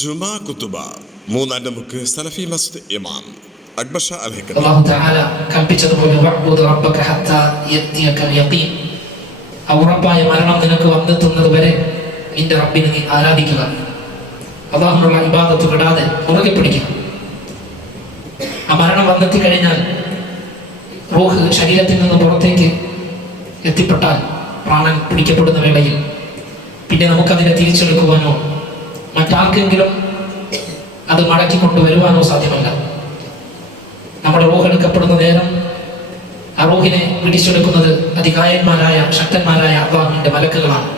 ജുമാ കുത്തുബ മൂന്നാം നമുക്ക് സലഫി മസ്ജിദ് ഇമാം അക്ബർ ഷാ അൽ ഹൈക്കമി അല്ലാഹു തആല കൽപ്പിച്ചതുപോലെ വഅബ്ദു റബ്ബക ഹത്താ യഅതിയകൽ യഖീൻ. ഉറപ്പായ മരണം നിനക്ക് വന്നെത്തുന്നത് വരെ നിന്റെ റബ്ബിനെ നീ ആരാധിക്കുക. അല്ലാഹുവിനുള്ള ഇബാദത്ത് വിടാതെ മുറുകെ പിടിക്കുക. ആ മരണം വന്നെത്തി കഴിഞ്ഞാൽ റൂഹ് ശരീരത്തിൽ നിന്ന് പുറത്തേക്ക് എത്തിപ്പെട്ടാൽ പ്രാണൻ പിടിക്കപ്പെടുന്ന വേളയിൽ പിന്നെ നമുക്കതിനെ തിരിച്ചെടുക്കുവാനോ മറ്റാർക്കെങ്കിലും അത് മടക്കി കൊണ്ടുവരുവാനോ സാധ്യമല്ല. നമ്മുടെ റൂഹ് എടുക്കപ്പെടുന്ന നേരം ആ റൂഹിനെ പിടിച്ചെടുക്കുന്നത് അതികായന്മാരായ ശക്തന്മാരായ അല്ലാഹുവിന്റെ മലക്കുകളാണ്.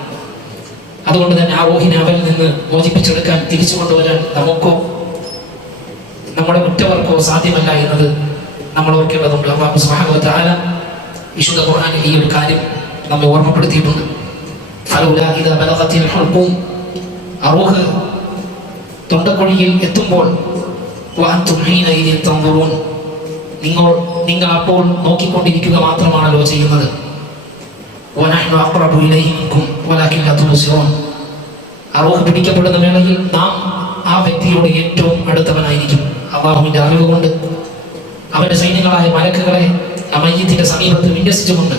അതുകൊണ്ട് തന്നെ ആ റൂഹിനെ അവരിൽ നിന്ന് മോചിപ്പിച്ചെടുക്കാൻ തിരിച്ചു കൊണ്ടുവരാൻ നമുക്കോ നമ്മുടെ ഉറ്റവർക്കോ സാധ്യമല്ല എന്നത് നമ്മൾ ഓർക്കേണ്ടതുണ്ട്. അല്ലാഹു സുബ്ഹാനഹു വ തആല വിശുദ്ധ ഖുർആനിൽ ഈ ഒരു കാര്യം നമ്മെ ഓർമ്മപ്പെടുത്തിയിട്ടുണ്ട്. ഫലൗലാ ഇദാ ബലഗത്തിൽ ഹുൽഖൂം, ആ റൂഹ് തൊണ്ടക്കുഴിയിൽ എത്തുമ്പോൾ വഅൻതും ഹീനഇദിൻ തൻദുറൂൻ, നിങ്ങൾ അപ്പോൾ നോക്കിക്കൊണ്ടിരിക്കുക മാത്രമാണല്ലോ ചെയ്യുന്നത്. വനഹ്നു അഖ്റബു ഇലൈഹി മിൻകും വലാകിൻ ലാ തുബ്സിറൂൻ, ആ റൂഹ് പിടിക്കപ്പെടുന്ന വേളയിൽ നാം ആ വ്യക്തിയോട് ഏറ്റവും അടുത്തവനായിരിക്കും. അല്ലാഹുവിന്റെ അറിവ് കൊണ്ട് അവന്റെ സൈന്യങ്ങളായ മലക്കുകളെ ആ മയ്യിത്തിന്റെ സമീപത്ത് വിന്യസിച്ചുകൊണ്ട്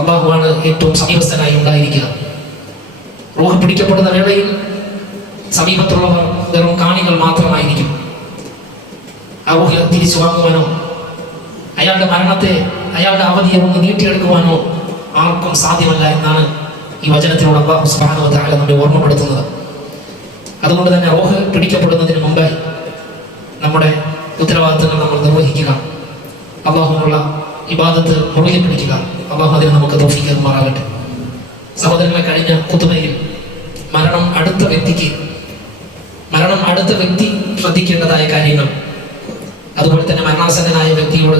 അല്ലാഹുവാണ് ഏറ്റവും സമീപസ്ഥനായി ഉണ്ടായിരിക്കുക. റൂഹ് പിടിക്കപ്പെടുന്ന വേളയിൽ സമീപത്തുള്ളവർ വെറും കാണികൾ മാത്രമായിരിക്കും. ആ റൂഹ് തിരിച്ചു വാങ്ങുവാനോ അയാളുടെ മരണത്തെ അയാളുടെ അവധിയെ ഒന്ന് നീട്ടിയെടുക്കുവാനോ ആർക്കും സാധ്യമല്ല എന്നാണ് ഈ വചനത്തിലൂടെ അല്ലാഹു സുബ്ഹാനഹു വ തആല നമ്മെ ഓർമ്മപ്പെടുത്തുന്നത്. അതുകൊണ്ട് തന്നെ റൂഹ് പിടിക്കപ്പെടുന്നതിന് മുമ്പായി നമ്മുടെ ഉത്തരവാദിത്തങ്ങൾ നമ്മൾ നിർവഹിക്കുക. അല്ലാഹുവിനുള്ള ഇബാദത്ത് മുറുകെ പിടിക്കുക. അല്ലാഹു അതിന് നമുക്ക് തൗഫീഖ് നൽകുമാറാകട്ടെ. സഹോദരങ്ങളെ, കഴിഞ്ഞ ഖുതുബയിൽ മരണം അടുത്ത വ്യക്തി ശ്രദ്ധിക്കേണ്ടതായ കാര്യങ്ങൾ, അതുപോലെ തന്നെ മരണാസന്നനായ വ്യക്തിയോട്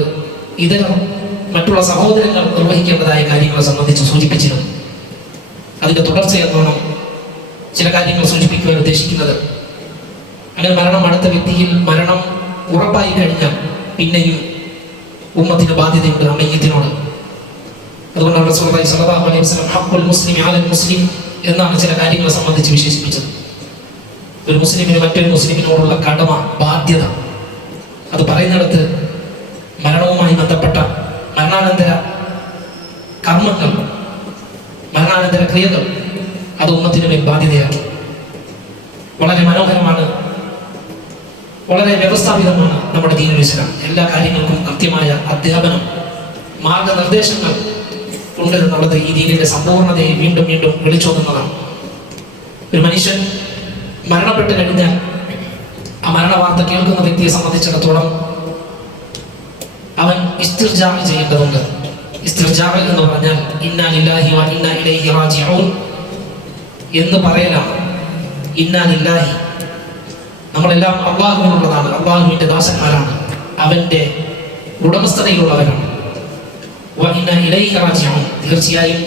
മറ്റുള്ള സഹോദരങ്ങൾ നിർവഹിക്കേണ്ടതായ കാര്യങ്ങളെ സംബന്ധിച്ച് സൂചിപ്പിച്ചിരുന്നു. അതിന്റെ തുടർച്ചയെന്നോണം ചില കാര്യങ്ങൾ സൂചിപ്പിക്കുവാൻ ഉദ്ദേശിക്കുന്നത്, അങ്ങനെ അടുത്ത വ്യക്തിയിൽ മരണം ഉറപ്പായി കഴിഞ്ഞാൽ പിന്നെയും ഉമ്മത്തിന് ബാധ്യതയുണ്ട് ആ മയ്യിത്തിനോട്. അതുകൊണ്ടാണ് റസൂലുള്ളാഹി സ്വല്ലല്ലാഹു അലൈഹി വസല്ലം ഹഖ്ഖുൽ മുസ്ലിമി അലൽ മുസ്ലിം എന്നാണ് ചില കാര്യങ്ങളെ സംബന്ധിച്ച് വിശേഷിപ്പിച്ചത്. ഒരു മുസ്ലിമിന് മറ്റൊരു മുസ്ലിമിനോടുള്ള കടമ, ബാധ്യത, അത് പറയുന്നിടത്ത് മരണവുമായി ബന്ധപ്പെട്ട മരണാനന്തര കർമ്മങ്ങൾ, മരണാനന്തര ക്രിയകൾ, അത് ഉമ്മത്തിന് മേൽ ബാധ്യതയാണ്. വളരെ മനോഹരമാണ്, വളരെ വ്യവസ്ഥാപിതമാണ് നമ്മുടെ ദീനുൽ ഇസ്ലാം. എല്ലാ കാര്യങ്ങൾക്കും കൃത്യമായ അധ്യാപനം, മാർഗനിർദ്ദേശങ്ങൾ ഉണ്ട് എന്നുള്ളത് ഈ ദീനിന്റെ സമ്പൂർണ്ണതയെ വീണ്ടും വീണ്ടും വിളിച്ചോതുന്നതാണ്. ഒരു മനുഷ്യൻ മരണപ്പെട്ട് കഴിഞ്ഞാൽ ആ മരണ വാർത്ത കേൾക്കുന്ന വ്യക്തിയെ സംബന്ധിച്ചിടത്തോളം അവൻ ഇസ്തിർജാ ചെയ്യേണ്ടതുണ്ട്. ഇസ്തിർജാ എന്ന് പറഞ്ഞാൽ ഇന്നാ ലില്ലാഹി വ ഇന്നാ ഇലൈഹി റാജിഊൻ എന്ന് പറയലാണ്. ഇന്നാ ലില്ലാഹി, നമ്മളെല്ലാം അല്ലാഹുവിനുള്ളതാണ്, അല്ലാഹുവിന്റെ ദാസന്മാരാണ്, അവന്റെ ഉടമസ്ഥതയിലുള്ളവരാണ്. വ ഇന്നാ ഇലൈഹി റാജിഊൻ, തീർച്ചയായും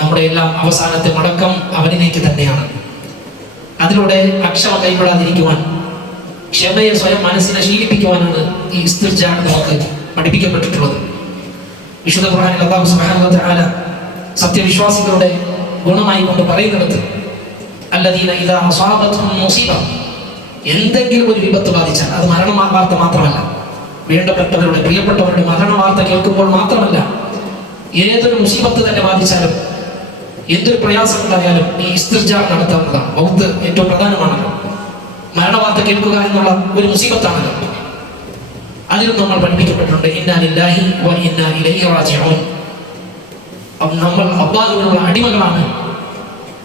നമ്മുടെ എല്ലാം അവസാനത്തെ മടക്കം അവനിലേക്ക് തന്നെയാണ്. അതിലൂടെ അക്ഷമ കൈവിടാതിരിക്കുവാൻ, ക്ഷമയെ സ്വയം മനസ്സിനെ ശീലിപ്പിക്കുവാനാണ് ഈ ഇസ്തിർജാ നമുക്ക് പഠിപ്പിക്കപ്പെട്ടിട്ടുള്ളത്. വിശുദ്ധ ഖുർആനിൽ അല്ലാഹു സുബ്ഹാനഹു വ തആല സത്യവിശ്വാസികളുടെ ഗുണമായി കൊണ്ട് പറയുന്നിടത്ത്, അല്ലദീന ഇദാ അസാബത്ഹും മുസീബ, എന്തെങ്കിലും ഒരു വിപത്ത് ബാധിച്ചാൽ, അത് മരണ വാർത്ത മാത്രമല്ല, വേണ്ടപ്പെട്ടവരുടെ പ്രിയപ്പെട്ടവരുടെ മരണ വാർത്ത കേൾക്കുമ്പോൾ മാത്രമല്ല, ഏതൊരു മുസീബത്ത് തന്നെ ബാധിച്ചാലും, എന്തൊരു പ്രയാസം ഉണ്ടായാലും ഈ ഇസ്തിർജാ നടത്താവുന്നതാണ്. മൗത്ത് ഏറ്റവും പ്രധാനമാണല്ലോ. മരണവാർത്ത കേൾക്കുക എന്നുള്ള ഒരു മുസീബത്താണല്ലോ. അതിലും നമ്മൾ പഠിപ്പിക്കപ്പെട്ടിട്ടുണ്ട്, ഇന്നാ ലില്ലാഹി വ ഇന്നാ ഇലൈഹി റാജിഊൻ. നമ്മൾ അല്ലാഹുവിനുള്ള അടിമകളാണ്,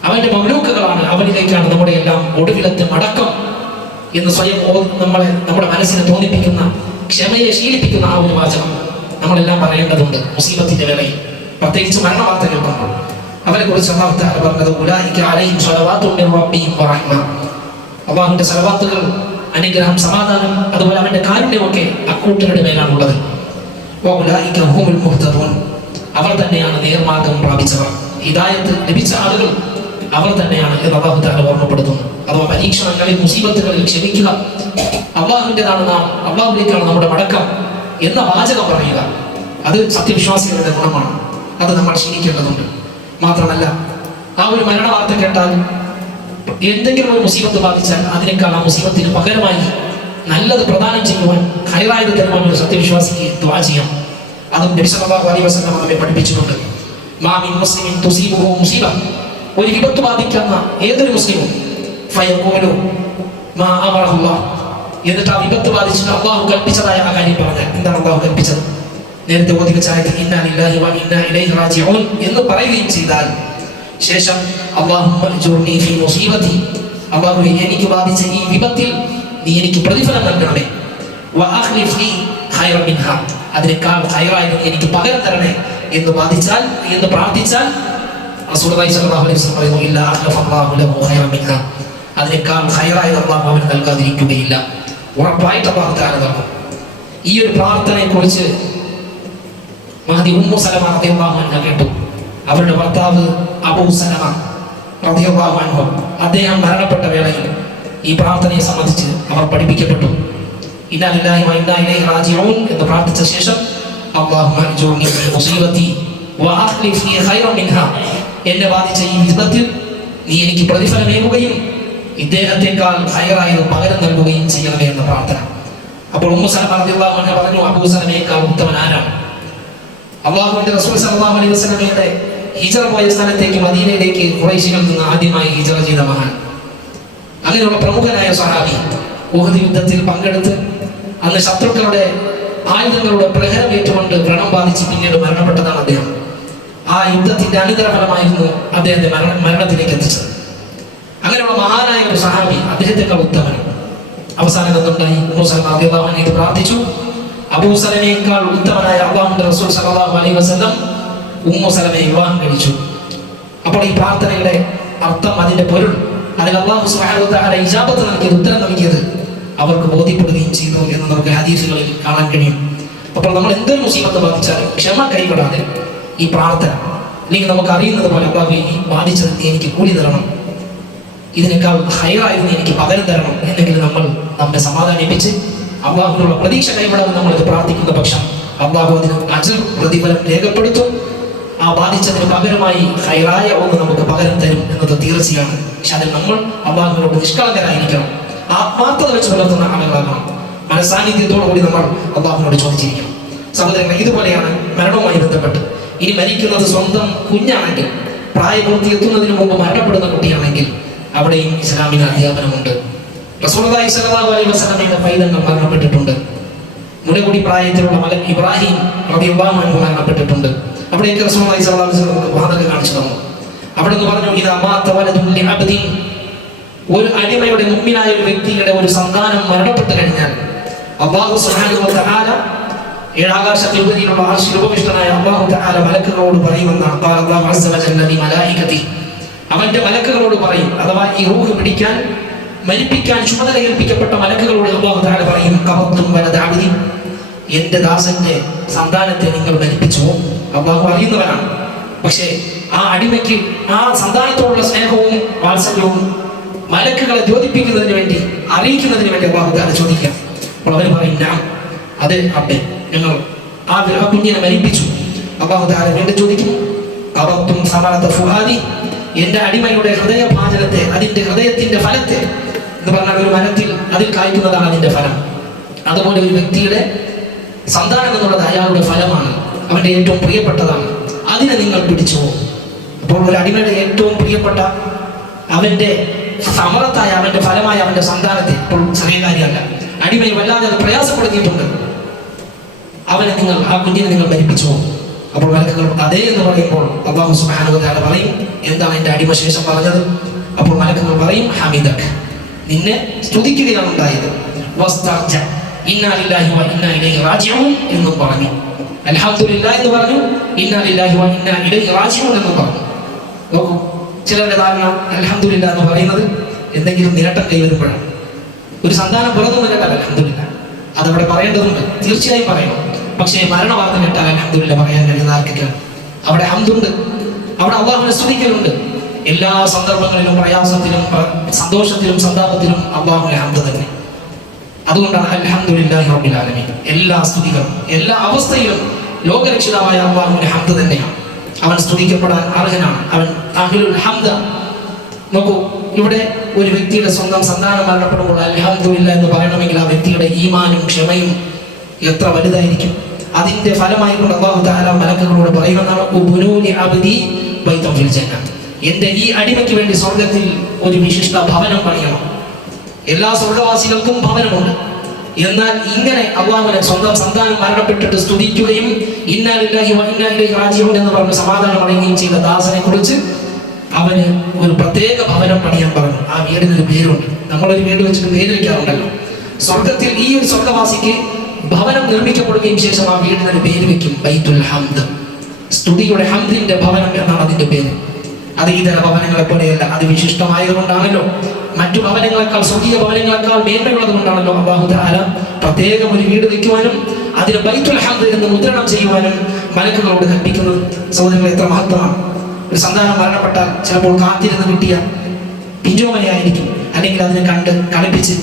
അവന്റെ മംലൂക്കുകളാണ്, അവനിലേക്കാണ് നമ്മുടെ എല്ലാം ഒടുവിലത്തെ മടക്കം എന്ന് സ്വയം നമ്മുടെ മനസ്സിനെ തോന്നിപ്പിക്കുന്ന, ക്ഷമയെ ശീലിപ്പിക്കുന്ന ആ ഒരു വാചകം നമ്മളെല്ലാം പറയേണ്ടതുണ്ട്. മുസീബത്തിന്റെ വേളയിൽ, പ്രത്യേകിച്ച് മരണവാർത്ത കേൾക്കുമ്പോൾ അവരെ കുറിച്ച് അല്ലാഹു തആല പറഞ്ഞത്, ഉലൈക അലൈഹിം സ്വലവാത്തുൻ മിർ റബ്ബിഹിം വറഹ്മ, അല്ലാഹുവിന്റെ സ്വലവാത്തുകൾ, അനുഗ്രഹം, സമാധാനം, അതുപോലെ അവന്റെ കാരുണ്യമൊക്കെ അക്കൂട്ടരുടെ മേലാണുള്ളത്. വഉലൈക ഹുമുൽ മുഹ്തദൂൻ, അവർ തന്നെയാണ് നേർമാർഗം പ്രാപിച്ചവർ, ഹിദായത്ത് ലഭിച്ച ആളുകൾ അവർ തന്നെയാണ് എന്ന് അല്ലാഹു തആല ഓർമ്മപ്പെടുത്തുന്നു. അഥവാ പരീക്ഷണങ്ങളിൽ, മുസീബത്തുകളിൽ ക്ഷമിക്കുക, അല്ലാഹുവിൻ്റെതാണ് നാം, അല്ലാഹുവിലേക്കാണ് നമ്മുടെ മടക്കം എന്ന വാചകം പറയുക, അത് സത്യവിശ്വാസികളുടെ ഗുണമാണ്. അത് നമ്മൾ ശീലിക്കേണ്ടതുണ്ട്. മാത്രമല്ല, ആ ഒരു മരണ വാർത്ത കേട്ടാൽ എന്തെങ്കിലും ഒരു മുസീബത്ത് ബാധിച്ചാൽ അതിനേക്കാൾ ആ മുസീബത്തിന് പകരമായി നല്ലത് പ്രദാനം ചെയ്യുവാൻ, ഖൈറായത് തരുവാൻ ഒരു സത്യവിശ്വാസിക്ക് ദുആ ചെയ്യാം. അതും നബി സല്ലല്ലാഹു അലൈഹി വസല്ലം നമ്മെ പഠിപ്പിച്ചിട്ടുണ്ട്. മാ മിൻ മുസ്ലിമിൻ തുസീബുഹു മുസീബ, ഒരു വിപത്ത് ബാധിക്കുന്ന ഏതൊരു മുസ്ലിമും ഫയഖൂലു മാ അമറഹുല്ലാഹ്, എന്നിട്ട് ആ വിപത്ത് ബാധിച്ചിട്ട് അള്ളാഹു കൽപ്പിച്ചതായ ആ കാര്യം പറഞ്ഞാൽ എന്താണ് അള്ളാഹു കൽപ്പിച്ചത്, നേരത്തെ ഓതി വെച്ച ആയത്തിൽ ഇന്നാ ലില്ലാഹി വ ഇന്നാ ഇലൈഹി റാജിഊൻ എന്ന് പറയുകയും ചെയ്താൽ ശേഷം അല്ലാഹുമ്മ അജ്റുനി ഫീ മുസീബതി, അല്ലാഹുവേ എനിക്ക് ബാധിച്ച ഈ വിപത്തിൽ നീ എനിക്ക് പ്രതിഫലം നൽകണമേ, വ അഖ്ലിഫ് ലീ ഖൈറൻ മിൻഹാ, അതിനേക്കാൾ ഖൈറായത് നീ എനിക്ക് പകരം തരണേ എന്ന് ബാധിച്ചാൽ, എന്ന് പ്രാർത്ഥിച്ചാൽ റസൂലുള്ളാഹി സ്വല്ലല്ലാഹു അലൈഹി വസല്ലം പറയുന്നു ഇല്ലാ അഖ്ലഫ അല്ലാഹു ലഹു ഖൈറൻ മിൻഹാ, അതിനേക്കാൾ ഖൈറായത് അല്ലാഹു അവന് നൽകാതിരിക്കുകയില്ല. ഉറപ്പായിട്ട് അല്ലാഹു തആല നൽകും. ഈ ഒരു പ്രാർത്ഥനയെ കുറിച്ച് മഹദി ഉമ്മു സലമ റളിയല്ലാഹു അൻഹ കേട്ടു. അവരുടെ ഭർത്താവ് അബൂ സലമ റളിയല്ലാഹു അൻഹു അദ്ദേഹം മരണപ്പെട്ട വേളയിൽ ഈ പ്രാർത്ഥനയെ സംബന്ധിച്ച് അവർ പഠിപ്പിക്കപ്പെട്ടു. ഇന്നാ ലില്ലാഹി വ ഇന്നാ ഇലൈഹി റാജിഊൻ എന്ന് പ്രാർത്ഥിച്ച ശേഷം അല്ലാഹുമ്മ അജ്റുനി ഫീ മുസീബതി വ അഖ്ലിഫ് ലീ ഖൈറൻ മിൻഹാ, എന്നെ ബാധിച്ച ഈ വിപത്തിൽ നീ എനിക്ക് പ്രതിഫലമേകുകയും ഇദ്ദേഹത്തെക്കാൾ ഖൈറായത് പകരം നൽകുകയും ചെയ്യണമേ എന്ന പ്രാർത്ഥന. അപ്പോൾ ഉമ്മു സലമ റളിയല്ലാഹു അൻഹ പറഞ്ഞു, അബൂ സലമയേക്കാൾ ഉത്തമൻ ആരാണ്? അല്ലാഹുവിന്റെ റസൂൽ സല്ലല്ലാഹു അലൈഹി വസല്ലമയുടെ ഹിജ്റ പോയ സ്ഥലത്തേക്ക് മദീനയിലേക്ക് ഖുറൈശികളിൽ നിന്ന് ആദ്യമായി ഹിജ്റ ചെയ്ത മഹാൻ, അങ്ങനെയുള്ള പ്രമുഖനായ സ്വഹാബി, ഉഹദ് യുദ്ധത്തിൽ പങ്കെടുത്ത് അന്ന് ശത്രുക്കളുടെ ആയുധങ്ങളുടെ പ്രഹരം ഏറ്റുകൊണ്ട് വ്രണം ബാധിച്ച് പിന്നീട് മരണപ്പെട്ടതാണ് അദ്ദേഹം. ആ യുദ്ധത്തിന്റെ അനന്തരഫലമായിരുന്നു അദ്ദേഹത്തെ മരണത്തിലേക്ക് എത്തിച്ചത്. അങ്ങനെയുള്ള മഹാനായ ഒരു സഹാബി, അദ്ദേഹത്തെക്കാൾ ഉത്തമൻ. അവസാനം എന്തുണ്ടായി? ഉമ്മു സലമ റളിയല്ലാഹു അൻഹ പ്രാർത്ഥിച്ചു. അബൂ സലമയേക്കാൾ ഉത്തമനായ അല്ലാഹുവിന്റെ റസൂൽ സല്ലല്ലാഹു അലൈഹി വസല്ലം ഉമ്മു സലമയെ വിവാഹം കഴിച്ചു. അപ്പോൾ ഈ പ്രാർത്ഥനയുടെ അർത്ഥം, അതിന്റെ പൊരുൾ, അതിൽ അല്ലാഹു സുബ്ഹാനഹു വ തആല ഇജാബത്ത് നൽകിയത്, ഉത്തരം നൽകിയത് അവർക്ക് ബോധ്യപ്പെടുകയും ചെയ്തു എന്ന് നമുക്ക് ഹദീസുകളിൽ കാണാൻ കഴിയും. അപ്പോൾ നമ്മൾ എന്തൊരു മുസീബത്ത് ബാധിച്ചാലും ക്ഷമ കൈവിടാതെ ഈ പ്രാർത്ഥന, അല്ലെങ്കിൽ നമുക്ക് അറിയുന്നത് പോലെ അല്ലാഹു ഈ ബാധിച്ചത് നീ എനിക്ക് കൂലി തരണം, ഇതിനേക്കാൾ ഹൈറായത് എനിക്ക് പകരം തരണം എന്നെങ്കിലും നമ്മൾ നമ്മെ സമാധാനിപ്പിച്ച് അള്ളാഹുവിനുള്ള പ്രതീക്ഷ കൈവിടാതെ നമ്മൾ ഇത് പ്രാർത്ഥിക്കുന്ന പക്ഷം അള്ളാഹു അതിന് അജർ പ്രതിഫലം രേഖപ്പെടുത്തും. ആ ബാധിച്ചതിന് പകരമായി ഹൈറായ ഒന്ന് നമുക്ക് പകരം തരും എന്നത് തീർച്ചയാണ്. പക്ഷെ അതിൽ നമ്മൾ അള്ളാഹുവിനോട് നിഷ്കളങ്കരായിരിക്കണം, ആത്മാർത്ഥത വെച്ച് പുലർത്തുന്ന ആളുകളാകണം, മനസാന്നിധ്യത്തോടുകൂടി നമ്മൾ അള്ളാഹുവിനോട് ചോദിച്ചിരിക്കണം. സഹോദരങ്ങൾ, ഇതുപോലെയാണ് മരണവുമായി ബന്ധപ്പെട്ട്. ഇനി മരിക്കുന്നത് സ്വന്തം കുഞ്ഞാണെങ്കിൽ, പ്രായപൂർത്തി എത്തുന്നതിന് മുമ്പ് മരണപ്പെടുന്ന കുട്ടിയാണെങ്കിൽ അവിടെയും ഇസ്ലാമിക അധ്യാപനമുണ്ട്. റസൂലുള്ളാഹി സ്വല്ലല്ലാഹു അലൈഹി വസല്ലമയുടെ പൈതങ്ങൾ മരണപ്പെട്ടിട്ടുണ്ട്. മുലകുടി പ്രായത്തിലുള്ള മകൻ ഇബ്രാഹിം റളിയല്ലാഹു അൻഹു മരണപ്പെട്ടിട്ടുണ്ട്. അവിടേക്ക് റസൂലുള്ളാഹി സ്വല്ലല്ലാഹു അലൈഹി വസല്ലം വാദക കാണിച്ചു തന്നു. അവിടെ നിന്ന് പറഞ്ഞു, ഇദാ മാത വലദുൻ ലിഅബ്ദിൻ, ഒരു അടിമയുടെ മുഅ്മിനായ ഒരു വ്യക്തിയുടെ ഒരു സന്താനം മരണപ്പെട്ടു കഴിഞ്ഞാൽ അല്ലാഹു സുബ്ഹാനഹു വ തആല ഏഴാകാശത്തിൽ ഉപരിയിലുള്ള അർശിൽ ഉപവിഷ്ടനായ അല്ലാഹു തആല മലക്കുകളോട് പറയുമെന്നാണ്. ഖാല അല്ലാഹു അസ്സ വജല്ല ലി മലായികതി, അവന്റെ മലക്കുകളോട് പറയും, അഥവാ ഈ റൂഹ് പിടിക്കാൻ, മരിപ്പിക്കാൻ ചുമതല ഏൽപ്പിക്കപ്പെട്ട മലക്കുകളോട് അല്ലാഹു തആല പറയും, ഖബത്തും വലദ അബ്ദി, എന്റെ ദാസന്റെ സന്താനത്തെ നിങ്ങൾ മരിപ്പിച്ചോ. അല്ലാഹു അറിയുന്നവനാണ്. പക്ഷേ ആ അടിമയ്ക്ക് ആ സന്താനത്തോടുള്ള സ്നേഹവും വാത്സല്യവും മലക്കുകളെ ദ്യോതിപ്പിക്കുന്നതിന് വേണ്ടി, അറിയിക്കുന്നതിന് വേണ്ടി അല്ലാഹു തആല ചോദിക്കാം. അപ്പോൾ അവർ പറയും, ഞാൻ അതെ അബ്ബേ, ഞങ്ങൾ ആ കുഞ്ഞിനെ മരിപ്പിച്ചു. അല്ലാഹു തആല വീണ്ടും ചോദിക്കുന്നു, ഖബത്തും സമറത ഫുആദി, എന്റെ അടിമയുടെ ഹൃദയഭാജനത്തെ, അതിന്റെ ഹൃദയത്തിന്റെ ഫലത്തെ എന്ന് പറഞ്ഞാൽ ഒരു മരത്തിൽ അതിൽ കായ്ക്കുന്നതാണ് അതിന്റെ ഫലം. അതുപോലെ ഒരു വ്യക്തിയുടെ സന്താനം എന്നുള്ളത് അയാളുടെ ഫലമാണ്, അവന്റെ ഏറ്റവും പ്രിയപ്പെട്ടതാണ്. അതിനെ നിങ്ങൾ പിടിച്ചു. അപ്പോൾ ഒരു അടിമയുടെ ഏറ്റവും പ്രിയപ്പെട്ട അവന്റെ സമറത്തായ, അവന്റെ ഫലമായ അവന്റെ സന്താനത്തെ, ഇപ്പോൾ ചെറിയ കാര്യമല്ല, അടിമയെ വല്ലാതെ അത് പ്രയാസപ്പെടുത്തിയിട്ടുണ്ട്, അവനെ നിങ്ങൾ, ആ കുഞ്ഞിനെ നിങ്ങൾ മരിപ്പിച്ചു. അപ്പോൾ മലക്കുകൾ അതേ എന്ന് പറയുമ്പോൾ അല്ലാഹു സുബ്ഹാനഹു വ തആല പറയും, എന്താണ് എന്റെ അടിമ ശേഷം പറഞ്ഞത്? അപ്പോൾ മലക്കുകൾ പറയും, ഹമിദക്, നിന്നെ സ്തുതിക്കുകയാണ് ഉണ്ടായത്. വസ്തർജ, ഇന്നാ ലില്ലാഹി വ ഇന്നാ ഇലൈഹി റാജിഊൻ എന്നും പറഞ്ഞു. അൽഹംദുലില്ലാഹ് എന്ന് പറഞ്ഞു, ഇന്നാ ലില്ലാഹി വ ഇന്നാ ഇലൈഹി റാജിഊൻ എന്നും പറഞ്ഞു. നോക്കൂ, ചിലരുടെ ധാരണ അൽഹംദുലില്ലാഹ് എന്ന് പറയുന്നത് എന്തെങ്കിലും നേട്ടം കൈവരുമ്പോഴാണ്. ഒരു സന്താനം പിറന്നു കേട്ടാൽ അൽഹംദുലില്ലാഹ്, അതവിടെ പറയേണ്ടതുണ്ട്, തീർച്ചയായും പറയണം. പക്ഷേ മരണ വാർത്ത കേട്ടാൽ അൽഹംദുലില്ലാഹ് പറയാൻ കഴിയുന്ന ആർക്കൊക്കെയാണ്? അവിടെ ഹംദുണ്ട്, അവിടെ അല്ലാഹുവിനെ സ്തുതിക്കലുണ്ട്. എല്ലാ സന്ദർഭങ്ങളിലും, പ്രയാസത്തിലും സന്തോഷത്തിലും സന്താപത്തിലും അല്ലാഹുവിനെ ഹംദ് തന്നെ. അതുകൊണ്ടാണ് അൽഹംദുലില്ലാഹി റബ്ബിൽ ആലമീൻ. എല്ലാ സ്തുതികളും എല്ലാ അവസ്ഥയിലും ലോകരക്ഷിതാവായ അല്ലാഹുവിന്റെ ഹംദ് തന്നെയാണ്. അവൻ സ്തുതിക്കപ്പെടാൻ അർഹനാണ്, അവൻ അഹ്ലുൽ ഹംദ. നോക്കൂ, ഇവിടെ ഒരു വ്യക്തിയുടെ സ്വന്തം സന്താനം മരണപ്പെടുമ്പോൾ അൽഹംദുലില്ലാഹ് എന്ന് പറയണമെങ്കിൽ ആ വ്യക്തിയുടെ ഈമാനും ക്ഷമയും എത്ര വലുതായിരിക്കും. അതിന്റെ ഫലമായി കൊണ്ട് അല്ലാഹു തആല മലക്കുകളോട് പറയുന്നതാണ് ഉബ്നൂലി അബ്ദി ബൈതൻ ഫിൽ ജന്ന, എന്റെ ഈ അടിമയ്ക്ക് വേണ്ടി സ്വർഗ്ഗത്തിൽ ഒരു വിശിഷ്ട ഭവനം പണിയണം. എല്ലാ സ്വർഗ്ഗവാസികൾക്കും ഭവനമുണ്ട്. എന്നാൽ ഇങ്ങനെ അള്ളാഹുവിനെ സ്വന്തം സന്താനം മരണപ്പെട്ടിട്ട് സ്തുതിക്കുകയും ഇന്നാ ലില്ലാഹി വ ഇന്നാ ഇലൈഹി റാജിഊൻ എന്ന് പറഞ്ഞ് സമാധാനം അടയുകയും ചെയ്ത ദാസനെ കുറിച്ച് അവന് ഒരു പ്രത്യേക ഭവനം പണിയാൻ പറഞ്ഞു. ആ വീടിനൊരു പേരുണ്ട്. നമ്മളൊരു വീട് വെച്ചിട്ട് പേര് വെക്കാറുണ്ടല്ലോ. സ്വർഗത്തിൽ ഈ ഒരു സ്വർഗവാസിക്ക് ഭവനം നിർമ്മിക്കപ്പെടുകയും ശേഷം ആ വീടിനൊരു പേര് വെക്കും, ബൈത്തുൽ ഹംദ്, സ്തുതിയുടെ ഹംദിന്റെ ഭവനം എന്നാണ് അതിന്റെ പേര്. അത് ഇതര ഭവനങ്ങളെ പോലെയല്ല, അത് വിശിഷ്ടമായതുകൊണ്ടാണല്ലോ, മറ്റു ഭവനങ്ങളെക്കാൾ സ്വർഗീയ ഭവനങ്ങളെക്കാൾ മേന്മയുള്ളത് കൊണ്ടാണല്ലോ അല്ലാഹു തആല പ്രത്യേകം ഒരു വീട് വെക്കുവാനും അതിന് ബൈത്തുൽ ഹംദ് എന്ന് മുദ്രണം ചെയ്യുവാനും മലക്കുകളോട് കൽപ്പിക്കുന്നത്. സഹോദരങ്ങളെ, എത്ര മഹത്വമാണ്. ഒരു സന്താനം മരണപ്പെട്ടാൽ ചിലപ്പോൾ കാത്തിരുന്ന് കിട്ടിയ പിഞ്ചോമനയായിരിക്കും, അല്ലെങ്കിൽ അതിനെ കണ്ട് കളിപ്പിച്ച്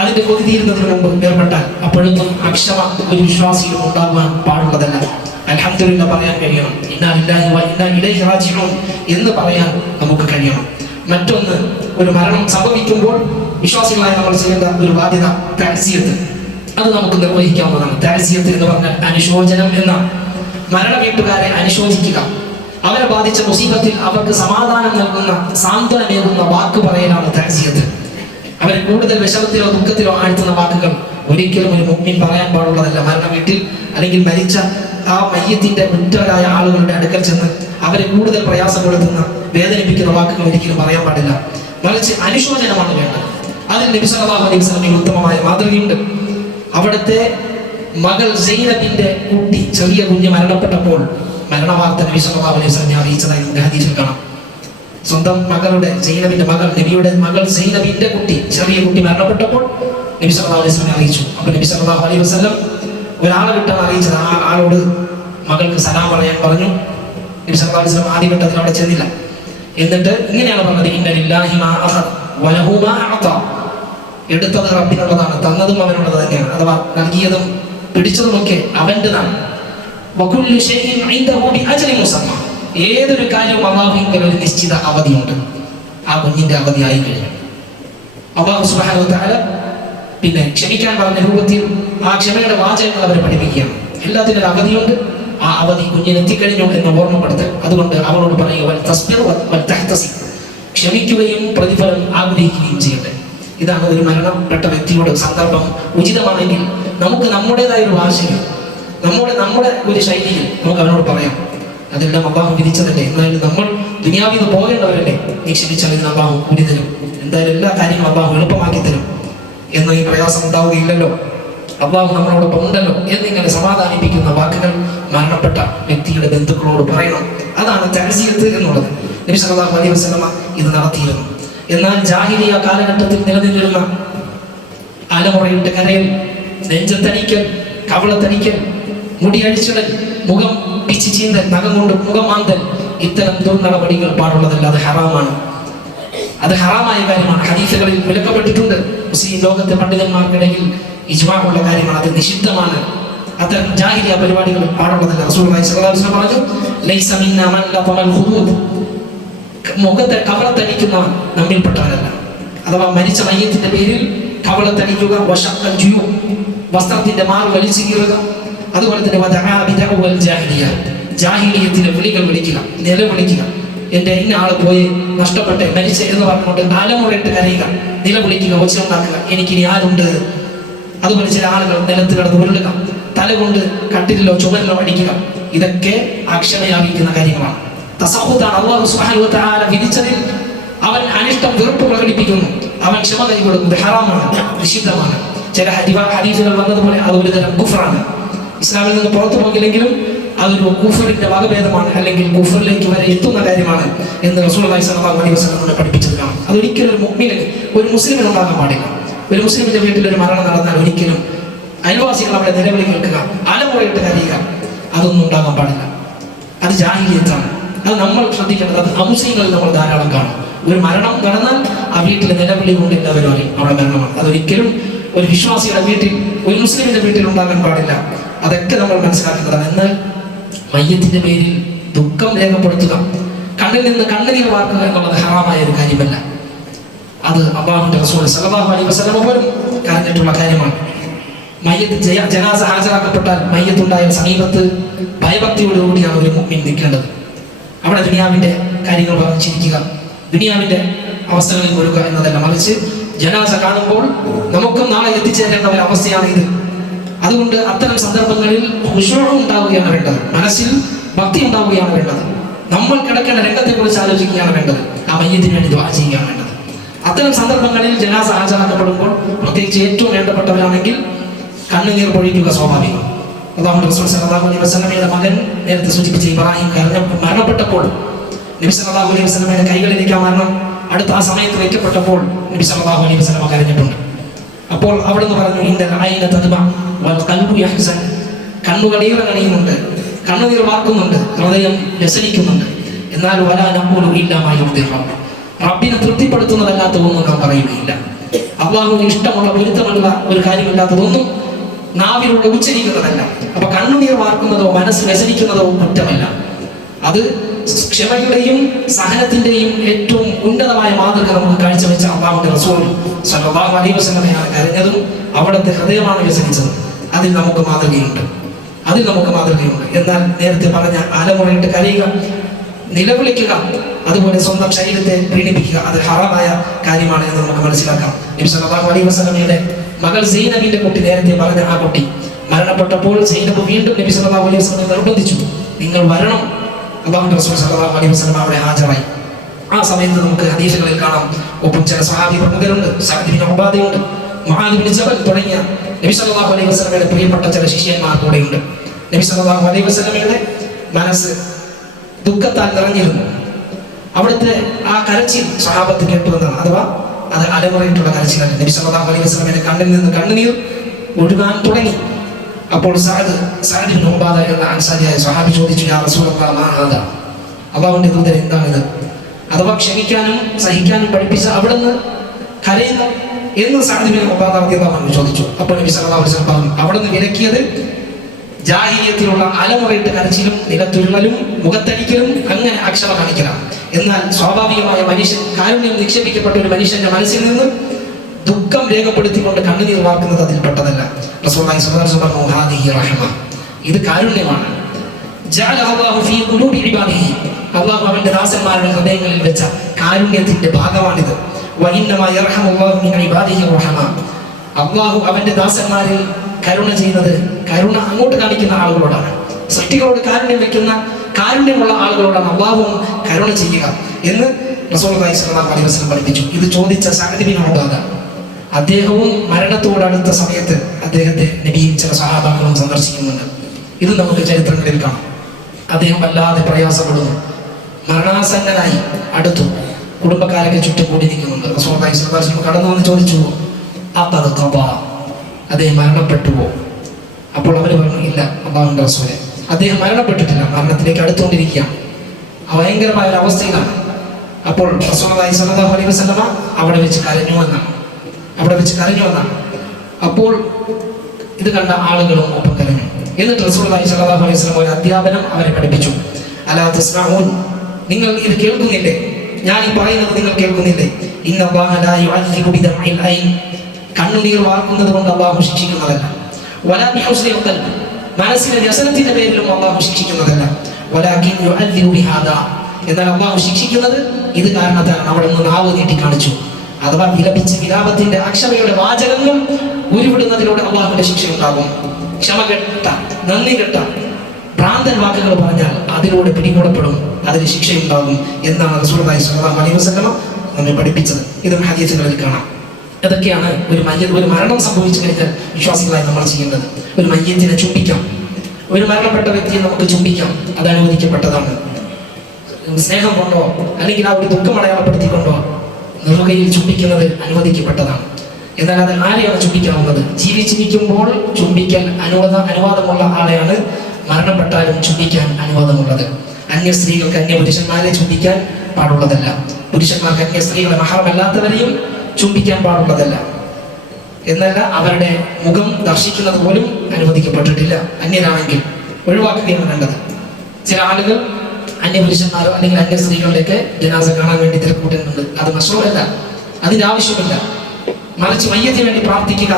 അതിന്റെ കൊതി തീരുന്നതിന് മുമ്പ് ഏർപ്പെട്ടാൽ അപ്പോഴൊന്നും അക്ഷമ ഒരു വിശ്വാസിയും ഉണ്ടാകുവാൻ പാടുള്ളതല്ല. അൽഹംദുലില്ലാഹ് പറയാൻ കഴിയണം, ഇന്നാ ലില്ലാഹി വ ഇന്നാ ഇലൈഹി റാജിഊൻ എന്ന് പറയാൻ നമുക്ക് കഴിയണം. മറ്റൊന്ന്, ഒരു മരണം സംഭവിക്കുമ്പോൾ വിശ്വാസികളായി നമ്മൾ ചെയ്യേണ്ട ഒരു ബാധ്യത തഅസിയത്ത്, അത് നമുക്ക് നിർവഹിക്കാവുന്നതാണ്. തഅസിയത്ത് എന്ന് പറഞ്ഞാൽ അനുശോചനം എന്നാണ്. മരണ വീട്ടുകാരെ അനുശോചിക്കുക, അവരെ ബാധിച്ച മുസീബത്തിൽ അവർക്ക് സമാധാനം നൽകുന്ന സാന്ത്വനമേകുന്ന വാക്ക് പറയലാണ് തഅസിയത്ത്. അവരെ കൂടുതൽ വിഷമത്തിലോ ദുഃഖത്തിലോ ആഴ്ത്തുന്ന വാക്കുകൾ ഒരിക്കലും ഒരു മുഅ്മിൻ പറയാൻ പാടുള്ളതല്ല. മരണ വീട്ടിൽ അല്ലെങ്കിൽ മരിച്ച ആ മയ്യത്തിന്റെ ഉറ്റവരായ ആളുകളുടെ അടുക്കൽ ചെന്ന് അവരെ കൂടുതൽ പ്രയാസപ്പെടുത്തുന്ന വേദനിപ്പിക്കുന്ന വാക്കുകൾ ഒരിക്കലും പറയാൻ പാടില്ല. മറിച്ച് അനുശോചനമാണ് വേണ്ടത്. അതിൽ നബി സല്ലല്ലാഹു അലൈഹി വസല്ലം ഉത്തമമായ മാതൃകയുണ്ട്. അവിടുത്തെ മകൾ സൈനബിന്റെ കുട്ടി, ചെറിയ കുഞ്ഞ് മരണപ്പെട്ടപ്പോൾ മരണവാർത്ത നബി സല്ലല്ലാഹു അലൈഹി വസല്ലം അറിയിച്ചതായി നമ്മുടെ ഹദീസിൽ കാണാം. സ്വന്തം മകളുടെ സൈനബിന്റെ മകൾ, നബിയുടെ മകൾ സൈനബിന്റെ കുട്ടി, ചെറിയ കുട്ടി മരണപ്പെട്ടപ്പോൾ നബി സല്ലല്ലാഹു അലൈഹി വസല്ലം അറിയിച്ചു. അപ്പോൾ നബി സല്ലല്ലാഹു അലൈഹി വസല്ലം ഒരാളെ വിട്ടാണ് അറിയിച്ചത്. ആ ആളോട് മകൾക്ക് സലാം പറയാൻ പറഞ്ഞു. നബി സല്ലല്ലാഹു അലൈഹി വസല്ലം ആദ്യ ഘട്ടത്തിൽ അവിടെ ചെന്നില്ല. എന്നിട്ട് ഇങ്ങനെയാണ് പറഞ്ഞത്, ഇന്ന ലില്ലാഹി മാ അഖദ് വലഹു മാ അഅത, എടുത്തത് റബ്ബിനുള്ളതാണ്, തന്നതും അവനുള്ളത് തന്നെയാണ്. അഥവാ നൽകിയതും പിടിച്ചതുമൊക്കെ അവൻ്റെതാണ്. വകുല്ലു ശൈഇൻ ഇൻദഹു ബിഅജ്ലി മുസമ്മ, ഏതൊരു കാര്യവും അല്ലാഹുവിങ്കൽ ഒരു നിശ്ചിത അവധിയുണ്ട്. ആ കുഞ്ഞിന്റെ അവധി ആയി കഴിഞ്ഞു. അല്ലാഹു സുബ്ഹാനഹു വ തആല പിന്നെ ക്ഷമിക്കാൻ പറഞ്ഞ രൂപത്തിൽ ആ ക്ഷമയുടെ വാചകങ്ങൾ അവരെ പഠിപ്പിക്കുകയാണ്. എല്ലാത്തിനും ഒരു അവധിയുണ്ട്. ആ അവധി കുഞ്ഞിന് എത്തിക്കഴിഞ്ഞു എന്ന് ഓർമ്മപ്പെടുത്തൽ. അതുകൊണ്ട് അവളോട് പറയുക, ക്ഷമിക്കുകയും പ്രതിഫലം ആഗ്രഹിക്കുകയും ചെയ്യട്ടെ. ഇതാണ് ഒരു മരണപ്പെട്ട വ്യക്തിയോട് സന്ദർഭം ഉചിതമാണെങ്കിൽ നമുക്ക് നമ്മുടേതായ ഒരു ഭാഷയിൽ, നമ്മുടെ ഒരു ശൈലിയിൽ നമുക്ക് അവനോട് പറയാം. അതെല്ലാം അള്ളാഹു വിധിച്ചതല്ലേ, എന്നാലും നമ്മൾ ദുനിയാവിൽ നിന്ന് പോകേണ്ടവരല്ലേ, നീ ക്ഷമിച്ചാൽ ഇതിന് അള്ളാഹു കൂടി തരും, എന്തായാലും എല്ലാ കാര്യങ്ങളും അള്ളാഹു എളുപ്പമാക്കി തരും, എന്ന ഈ പ്രയാസം ഉണ്ടാവുകയില്ലല്ലോ, അള്ളാഹു നമ്മളോടൊപ്പം ഉണ്ടല്ലോ എന്നിങ്ങനെ സമാധാനിപ്പിക്കുന്ന വാക്കുകൾ മരണപ്പെട്ട വ്യക്തിയുടെ ബന്ധുക്കളോട് പറയണം. അതാണ് തഅസിയത്ത് എന്നുള്ളത്. നബി സല്ലല്ലാഹു അലൈഹി വസല്ലം ഇത് നടത്തിയിരുന്നു. എന്നാൽ ജാഹിലിയ കാലഘട്ടത്തിൽ നിലനിന്നിരുന്ന അലമുറയിട്ട് കരയൽ, നെഞ്ചത്തടിക്കൽ, കവളത്തടിക്കൽ, മുടി അഴിച്ചിടൽ, മുഖം പിച്ചു ചീന്തൽ, നഖം കൊണ്ട് മുഖം മാന്തൽ, ഇത്തരം ദുർനടപടികൾ പാടുള്ളതല്ല, അത് ഹറാമാണ്. അത് ഹറാമായ കാര്യമാണ്. ഹദീസുകളിൽ വിലക്കപ്പെട്ടിട്ടുണ്ട്. മുസ്ലിം ലോകത്തെ പണ്ഡിതന്മാർക്കിടയിൽ ഇജ്മാഉള്ള കാര്യമാണ്, അത് നിഷിദ്ധമാണ്. അത്തരം ജാഹിലിയ പരിപാടികൾ പാടുള്ളതല്ല. റസൂലുള്ളാഹി സ്വല്ലല്ലാഹു അലൈഹി വസല്ലം പറഞ്ഞു, ലൈസ മിന്നാ മൻ ലതമൽ ഖുദൂദ്, മുഖത്തെ കവളത്തടിക്കുന്നവൻ നമ്മിൽപ്പെട്ടവരല്ല. അഥവാ മരിച്ച മയ്യത്തിന്റെ പേരിൽ കവളത്തടിക്കുക, വശഖൽ ജുയൂ, വസ്ത്രത്തിന്റെ മാറ് വലിച്ചു കീറുക, അതുപോലെ തന്നെ വദഅ ബിദഅവൽ ജാഹിലിയ, ജാഹിലിയത്തിന്റെ വിളികൾ വിളിക്കുക, നിലവിളിക്കുക, എന്റെ ഇന്ന ആള് പോയി നഷ്ടപ്പെട്ടെ മരിച്ച എന്ന് പറഞ്ഞുകൊണ്ട് അലമുറയിട്ട് കരയുക, നിലവിളിക്കുക, ഒച്ചയുണ്ടാക്കുക, എനിക്കിനി ആരുണ്ട്. അതുപോലെ ചില ആളുകൾ നിലത്ത് കിടന്ന് ഉരുളുക, തല കൊണ്ട് കട്ടിലോ ചുമലിലോ അടിക്കുക, ഇതൊക്കെ അക്ഷമയായിരിക്കുന്ന കാര്യങ്ങളാണ്. തസഹുദാണ്. അല്ലാഹു സുബ്ഹാനഹു വ തആല വിധിച്ചതിൽ അവൻ അനിഷ്ടം, വെറുപ്പ് പ്രകടിപ്പിക്കുന്നു, അവൻ ക്ഷമ കൈ കൊടുക്കുന്നത് ഹറാമാണ്, നിഷിദ്ധമാണ്. ചില ഹദീസുകൾ വന്നതുപോലെ അത് ഒരു തരം കുഫ്റാണ്. ഇസ്ലാമിൽ നിന്ന് പുറത്തു പോകില്ലെങ്കിലും അതൊരു കുഫറിന്റെ വകഭേദമാണ്, അല്ലെങ്കിൽ കുഫറിലേക്ക് വരെ എത്തുന്ന കാര്യമാണ് എന്ന് റസൂലുള്ളാഹി സ്വല്ലല്ലാഹു അലൈഹി വസല്ലം നമ്മെ പഠിപ്പിച്ചത് കാണാം. അതൊരിക്കലും ഒരു മുഅ്മിന്, ഒരു മുസ്ലിമിന് ഉണ്ടാകാൻ പാടില്ല. ഒരു മുസ്ലിമിന്റെ വീട്ടിൽ ഒരു മരണം നടന്നാൽ ഒരിക്കലും അയൽവാസികൾ അവിടെ നിലവിളി കേൾക്കുക, അലമുറയിട്ട് കരയുക, അതൊന്നും ഉണ്ടാകാൻ പാടില്ല. അത് ജാഹിലിയത്താണ്. അത് നമ്മൾ ശ്രദ്ധിക്കേണ്ടത്. അത് അമുസ്ലിങ്ങളിൽ നമ്മൾ ധാരാളം കാണും. ഒരു മരണം നടന്നാൽ ആ വീട്ടിലെ നിലവിളി കൊണ്ട് എല്ലാവരും അറിയും അവിടെ മരണമാണ്. അതൊരിക്കലും ഒരു വിശ്വാസിയുടെ വീട്ടിൽ, ഒരു മുസ്ലിമിന്റെ വീട്ടിൽ ഉണ്ടാകാൻ പാടില്ല. അതൊക്കെ നമ്മൾ മനസ്സിലാക്കേണ്ടതാണ്. എന്നാൽ മയ്യത്തിന്റെ പേരിൽ ദുഃഖം രേഖപ്പെടുത്തുക, കണ്ണിൽ നിന്ന് കണ്ണുനീർ വാർക്കുക എന്നുള്ളത് ഹറാമായ ഒരു കാര്യമല്ല. അത് അല്ലാഹുവിന്റെ റസൂൽ സല്ലല്ലാഹു അലൈഹി വസല്ലം പോലും പറഞ്ഞിട്ടുള്ള കാര്യമാണ്. മയ്യത്ത് ജനാസ ഹാജരാക്കപ്പെട്ടാൽ മയ്യത്തുണ്ടായ സമീപത്ത് ഭയഭക്തിയോടുകൂടിയാണ് ഒരു മുഅ്മിൻ നിൽക്കേണ്ടത്. അവിടെ ദുനിയാവിന്റെ കാര്യങ്ങൾ പറഞ്ഞിരിക്കുക, ദുനിയാവിന്റെ അവസ്ഥകളിൽ മുഴുകുക എന്നതല്ല, മറിച്ച് ജനാസ കാണുമ്പോൾ നമുക്കും നാളെ എത്തിച്ചേരേണ്ട ഒരു അവസ്ഥയാണ് ഇത്. അതുകൊണ്ട് അത്തരം സന്ദർഭങ്ങളിൽ ഖുശൂഉ ഉണ്ടാവുകയാണ് വേണ്ടത്, മനസ്സിൽ ഭക്തി ഉണ്ടാവുകയാണ് വേണ്ടത്. നമ്മൾ കിടക്കേണ്ട രംഗത്തെ കുറിച്ച് ആലോചിക്കുകയാണ് വേണ്ടത്, ആ മയ്യത്തിന് വേണ്ടി ദുആ ചെയ്യുകയാണ് വേണ്ടത്. അത്തരം സന്ദർഭങ്ങളിൽ ജനാസ ഹാജരാക്കപ്പെടുമ്പോൾ പ്രത്യേകിച്ച് ഏറ്റവും വേണ്ടപ്പെട്ടവരാണെങ്കിൽ കണ്ണുനീർ പൊഴിക്കുക സ്വാഭാവികം. അല്ലാഹുവിന്റെ റസൂൽ സല്ലല്ലാഹു അലൈഹി വസല്ലമയുടെ മകൻ നേരത്തെ സൂചിപ്പിച്ച ഇബ്രാഹിം മരണപ്പെട്ടപ്പോൾ നബി സല്ലല്ലാഹു അലൈഹി വസല്ലമയുടെ കൈകളിലേക്ക് ആ മരണം അടുത്ത ആ സമയത്ത് വയ്ക്കപ്പെട്ടപ്പോൾ നബി സല്ലല്ലാഹു അലൈഹി വസല്ലമ കരഞ്ഞിട്ടുണ്ട്. അപ്പോൾ അവിടുന്ന് പറഞ്ഞു, ഇന്നൽ ഐന തദ്മ വൽ ഖൽബു യഹ്സൻ, കണ്ണുകൾ ഈറനണിയുന്നുണ്ട്, കണ്ണുനീർ വാർക്കുന്നുണ്ട്, ഹൃദയം വ്യസനിക്കുന്നുണ്ട്. എന്നാൽ വലാ നഖൂലു ഇല്ലാ മാ യുർദി റബ്ബ്, റബ്ബിനെ തൃപ്തിപ്പെടുത്തുന്നതല്ലാത്തതൊന്നും നാം പറയുകയില്ല. അല്ലാഹുവിന് ഇഷ്ടമുള്ള പൊരുത്തമുള്ള ഒരു കാര്യമില്ലാത്തതൊന്നും നാവിലൂടെ ഉച്ചരിക്കുന്നതല്ല. അപ്പൊ കണ്ണുനീർ വാർക്കുന്നതോ മനസ്സ് വ്യസനിക്കുന്നതോ കുറ്റമല്ല. അത് ക്ഷമയുടെയും സഹനത്തിന്റെയും ഏറ്റവും ഉന്നതമായ മാതൃക നമുക്ക് കാഴ്ചവെച്ച അല്ലാഹുവിന്റെ റസൂൽ സല്ലല്ലാഹു അലൈഹി വസല്ലമയാണ് കരഞ്ഞതും അവിടുത്തെ ഹൃദയമാണ് വ്യസനിച്ചത്. അതിൽ നമുക്ക് മാതൃകയുണ്ട്. എന്നാൽ നേരത്തെ പറഞ്ഞ അലമുറയിട്ട് കരയുക, നിലവിളിക്കുക, അതുപോലെ സ്വന്തം ശരീരത്തെ പ്രീണിപ്പിക്കുക, അത് ഹറാമായ കാര്യമാണ് എന്ന് നമുക്ക് മനസ്സിലാക്കാം. നബി സല്ലല്ലാഹു അലൈഹി വസല്ലമയുടെ മകൾ സൈനബിന്റെ കുട്ടി, നേരത്തെ പറഞ്ഞ ആ കുട്ടി മരണപ്പെട്ടപ്പോൾ സൈനബ് വീണ്ടും നബി സല്ലല്ലാഹു അലൈഹി വസല്ലം നിർബന്ധിച്ചു, നിങ്ങൾ വരണം. അല്ലാഹുവിന്റെ റസൂൽ സല്ലല്ലാഹു അലൈഹി വസല്ലം അവിടെ ഹാജരായി. ആ സമയത്ത് നമുക്ക് ഹദീസുകളിൽ കാണാം, ഒപ്പം ചില സ്വഹാബി പ്രമുഖരുണ്ട്, സഅദ് ബിൻ ഉബാദയുണ്ട്, മുആദ് ബിൻ ജബൽ തുടങ്ങിയ നബി സല്ലല്ലാഹു അലൈഹി വസല്ലമയുടെ പ്രിയപ്പെട്ട ചില ശിഷ്യന്മാർ കൂടെയുണ്ട്. നബി സല്ലല്ലാഹു അലൈഹി വസല്ലമയുടെ മനസ്സ് ദുഃഖത്താൽ നിറഞ്ഞിരുന്നു. അവിടുത്തെ ആ കരച്ചിൽ സ്വഹാബത്ത് കേട്ടു എന്നാണ്, അഥവാ അത് അലമുറയിട്ടുള്ള കരച്ചിലാണ്. നബി സല്ലല്ലാഹു അലൈഹി വസല്ലമയുടെ കണ്ണിൽ നിന്ന് കണ്ണുനീർ ഒഴുകാൻ തുടങ്ങി. അപ്പോൾ സഅദ് ബിൻ ഉബാദ എന്ന അൻസാരിയായ സ്വഹാബി ചോദിച്ചു, യാ റസൂലല്ലാഹ് മാ ഹാദാ, അല്ലാഹുവിന്റെ ദൂതൻ എന്താണിത്? അഥവാ ക്ഷമിക്കാനും സഹിക്കാനും പഠിപ്പിച്ച അവിടുന്ന് കരയുന്നു എന്ന് സഅദ് ബിൻ ഉബാദ റളിയല്ലാഹു അൻഹു ചോദിച്ചു. അപ്പോൾ നബി സല്ലല്ലാഹു അലൈഹി വസല്ലം പറഞ്ഞു, അവിടുന്ന് വിലക്കിയത് ജാഹിലിയത്തിലുള്ള അലമുറയിട്ട് കരച്ചിലും നിലത്തുരുളലും മുഖത്തടിക്കലും അങ്ങനെ അക്ഷമ കാണിക്കലാണ്. എന്നാൽ സ്വാഭാവികമായ മനുഷ്യൻ കാരുണ്യം നിക്ഷേപിക്കപ്പെട്ട ഒരു മനുഷ്യന്റെ മനസ്സിൽ നിന്ന് ദുഃഖം രേഖപ്പെടുത്തിക്കൊണ്ട് കണ്ണുനീർ വാർക്കുന്നത് അതിൽപ്പെട്ടതല്ല. റസൂലുള്ളാഹി സ്വല്ലല്ലാഹു അലൈഹി വസല്ലം പറഞ്ഞു, ഹാദിഹി റഹ്മ, ഇത് കാരുണ്യമാണ്. ജഅലഹു അല്ലാഹു ഫീ ഖുലൂബി ഇബാദിഹി, അല്ലാഹു അവന്റെ ദാസന്മാരുടെ ഹൃദയങ്ങളിൽ വെച്ച കാരുണ്യത്തിന്റെ ഭാഗമാണിത്. വഇന്നമാ യർഹമുല്ലാഹു മിൻ ഇബാദിഹി റഹ്മ, അല്ലാഹു അവന്റെ ദാസന്മാരിൽ കരുണ ചെയ്യുന്നത്, കരുണ അങ്ങോട്ട് കാണിക്കുന്ന ആളുകളോടാണ്. സൃഷ്ടികളോട് കാരുണ്യം വെക്കുന്ന കാരുണ്യമുള്ള ആളുകളോടാണ് അല്ലാഹു കരുണ ചെയ്യുക എന്ന് റസൂലുള്ളാഹി സ്വല്ലല്ലാഹു അലൈഹി വസല്ലം പഠിപ്പിച്ചു. ഇത് ചോദിച്ച സഅദ് ബിൻ ഉബാദ, അദ്ദേഹവും മരണത്തോടടുത്ത സമയത്ത് അദ്ദേഹത്തെ നബിയും ചില സഹാബാക്കളും സന്ദർശിക്കുന്നുണ്ട്. ഇത് നമുക്ക് ചരിത്രങ്ങളിൽ കാണാം. അദ്ദേഹം വല്ലാതെ പ്രയാസപ്പെടുന്നു, മരണാസന്നനായി അടുത്തു, കുടുംബക്കാരൊക്കെ ചുറ്റും കൂടി നിൽക്കുന്നുണ്ട്. റസൂലുള്ളാഹി സ്വല്ലല്ലാഹു അലൈഹി വസല്ലം കടന്നു വന്ന് ചോദിച്ചു, അഖദ് ഖദാ, അദ്ദേഹം മരണപ്പെട്ടുവോ? അപ്പോൾ അവർ പറഞ്ഞു, ഇല്ല അല്ലാഹുവിന്റെ റസൂലേ, അദ്ദേഹം മരണപ്പെട്ടിട്ടില്ല, മരണത്തിലേക്ക് അടുത്തുകൊണ്ടിരിക്കുകയാണ്, ഭയങ്കരമായ ഒരു അവസ്ഥയിലാണ്. അപ്പോൾ റസൂലുള്ളാഹി സ്വല്ലല്ലാഹു അലൈഹി വസല്ലമ അവിടെ വെച്ച് കരഞ്ഞു എന്നാണ്. അപ്പോൾ ഇത് കണ്ട ആളുകളും ഒപ്പം കരഞ്ഞു. എന്നിട്ട് റസൂലുള്ളാഹി സ്വല്ലല്ലാഹു അലൈഹി വസല്ലം ഒരു അധ്യാപനം അവരെ പഠിപ്പിച്ചു. അലാ തസ്മഊൻ, നിങ്ങൾ ഇത് കേൾക്കുന്നില്ലേ? ഞാൻ ഈ പറയുന്നത് നിങ്ങൾ കേൾക്കുന്നില്ലേ? ഇന്നല്ലാഹ ലാ യുഅദ്ദിബു ബിദംഇൽ ഐൻ, കണ്ണുനീർ വാർക്കുന്നത് കൊണ്ട് അല്ലാഹു ശിക്ഷിക്കുന്നതല്ല. വലാ ബിഹുസ്നിൽ ഖൽബ്, മനസ്സിലെ വ്യസനത്തിന്റെ പേരിലും അല്ലാഹു ശിക്ഷിക്കുന്നതല്ല. വലാകിൻ യുഅദ്ദിബു ബിഹാദാ, എന്നാൽ അല്ലാഹു ശിക്ഷിക്കുന്നത് ഇത് കാരണത്താൽ അവിടെ നിന്ന് നാവ് നീട്ടി കാണിച്ചു, അഥവാ വിലപിച്ച വിലാപത്തിന്റെ അക്ഷമയുടെ വാചകങ്ങൾ ഉരുവിടുന്നതിലൂടെ അല്ലാഹുവിന്റെ ശിക്ഷ ഉണ്ടാകും. ക്ഷമ കെട്ട, നന്ദി കെട്ട ഭ്രാന്തൻ വാക്കുകൾ പറഞ്ഞാൽ അതിലൂടെ പിടികൂടപ്പെടും, അതിന് ശിക്ഷയുണ്ടാകും എന്നാണ് റസൂലുള്ളാഹി സ്വല്ലല്ലാഹു അലൈഹി വസല്ലം നമ്മെ പഠിപ്പിച്ചത്. ഇതും ഹദീസുകളിൽ കാണാം. അതൊക്കെയാണ് ഒരു മരണം സംഭവിച്ചു കഴിഞ്ഞാൽ വിശ്വാസികളായി നമ്മൾ ചെയ്യേണ്ടത്. ഒരു മയ്യത്തിനെ ചുംബിക്കാം, ഒരു മരണപ്പെട്ട വ്യക്തിയെ നമുക്ക് ചുംബിക്കാം, അത് അനുവദിക്കപ്പെട്ടതാണ്. സ്നേഹം കൊണ്ടോ അല്ലെങ്കിൽ ആ ഒരു ദുഃഖം അടയാളപ്പെടുത്തിക്കൊണ്ടോ നെറുകയിൽ ചുംബിക്കുന്നത് അനുവദിക്കപ്പെട്ടതാണ്. എന്നാൽ അത് ആരെയാണ് ചുംബിക്കാവുന്നത്? ജീവിച്ചിരിക്കുമ്പോൾ ചുംബിക്കാൻ അനുവാദമുള്ള ആളെയാണ് മരണപ്പെട്ടാലും ചുംബിക്കാൻ അനുവാദമുള്ളത്. അന്യ സ്ത്രീകൾക്ക് അന്യ പുരുഷന്മാരെ ചുംബിക്കാൻ പാടുള്ളതല്ല. പുരുഷന്മാർക്ക് അന്യ സ്ത്രീകളെ മഹറമല്ലാത്തവരെയും ചുംബിക്കാൻ പാടുള്ളതല്ല. എന്നല്ല, അവരുടെ മുഖം ദർശിക്കുന്നത് പോലും അനുവദിക്കപ്പെട്ടിട്ടില്ല. അന്യരാണെങ്കിൽ ഒഴിവാക്കുകയാണ് വേണ്ടത്. ചില ആളുകൾ അന്യ പുരുഷന്മാരോ അല്ലെങ്കിൽ അന്യ സ്ത്രീകളുടെയൊക്കെ ജനാസ കാണാൻ വേണ്ടി തിരക്കൂട്ടുന്നുണ്ട്. അത് മശ്റൂഅല്ല. അതിൻ്റെ ആവശ്യമില്ല. മറിച്ച് മയ്യത്തിന് വേണ്ടി പ്രാർത്ഥിക്കുക,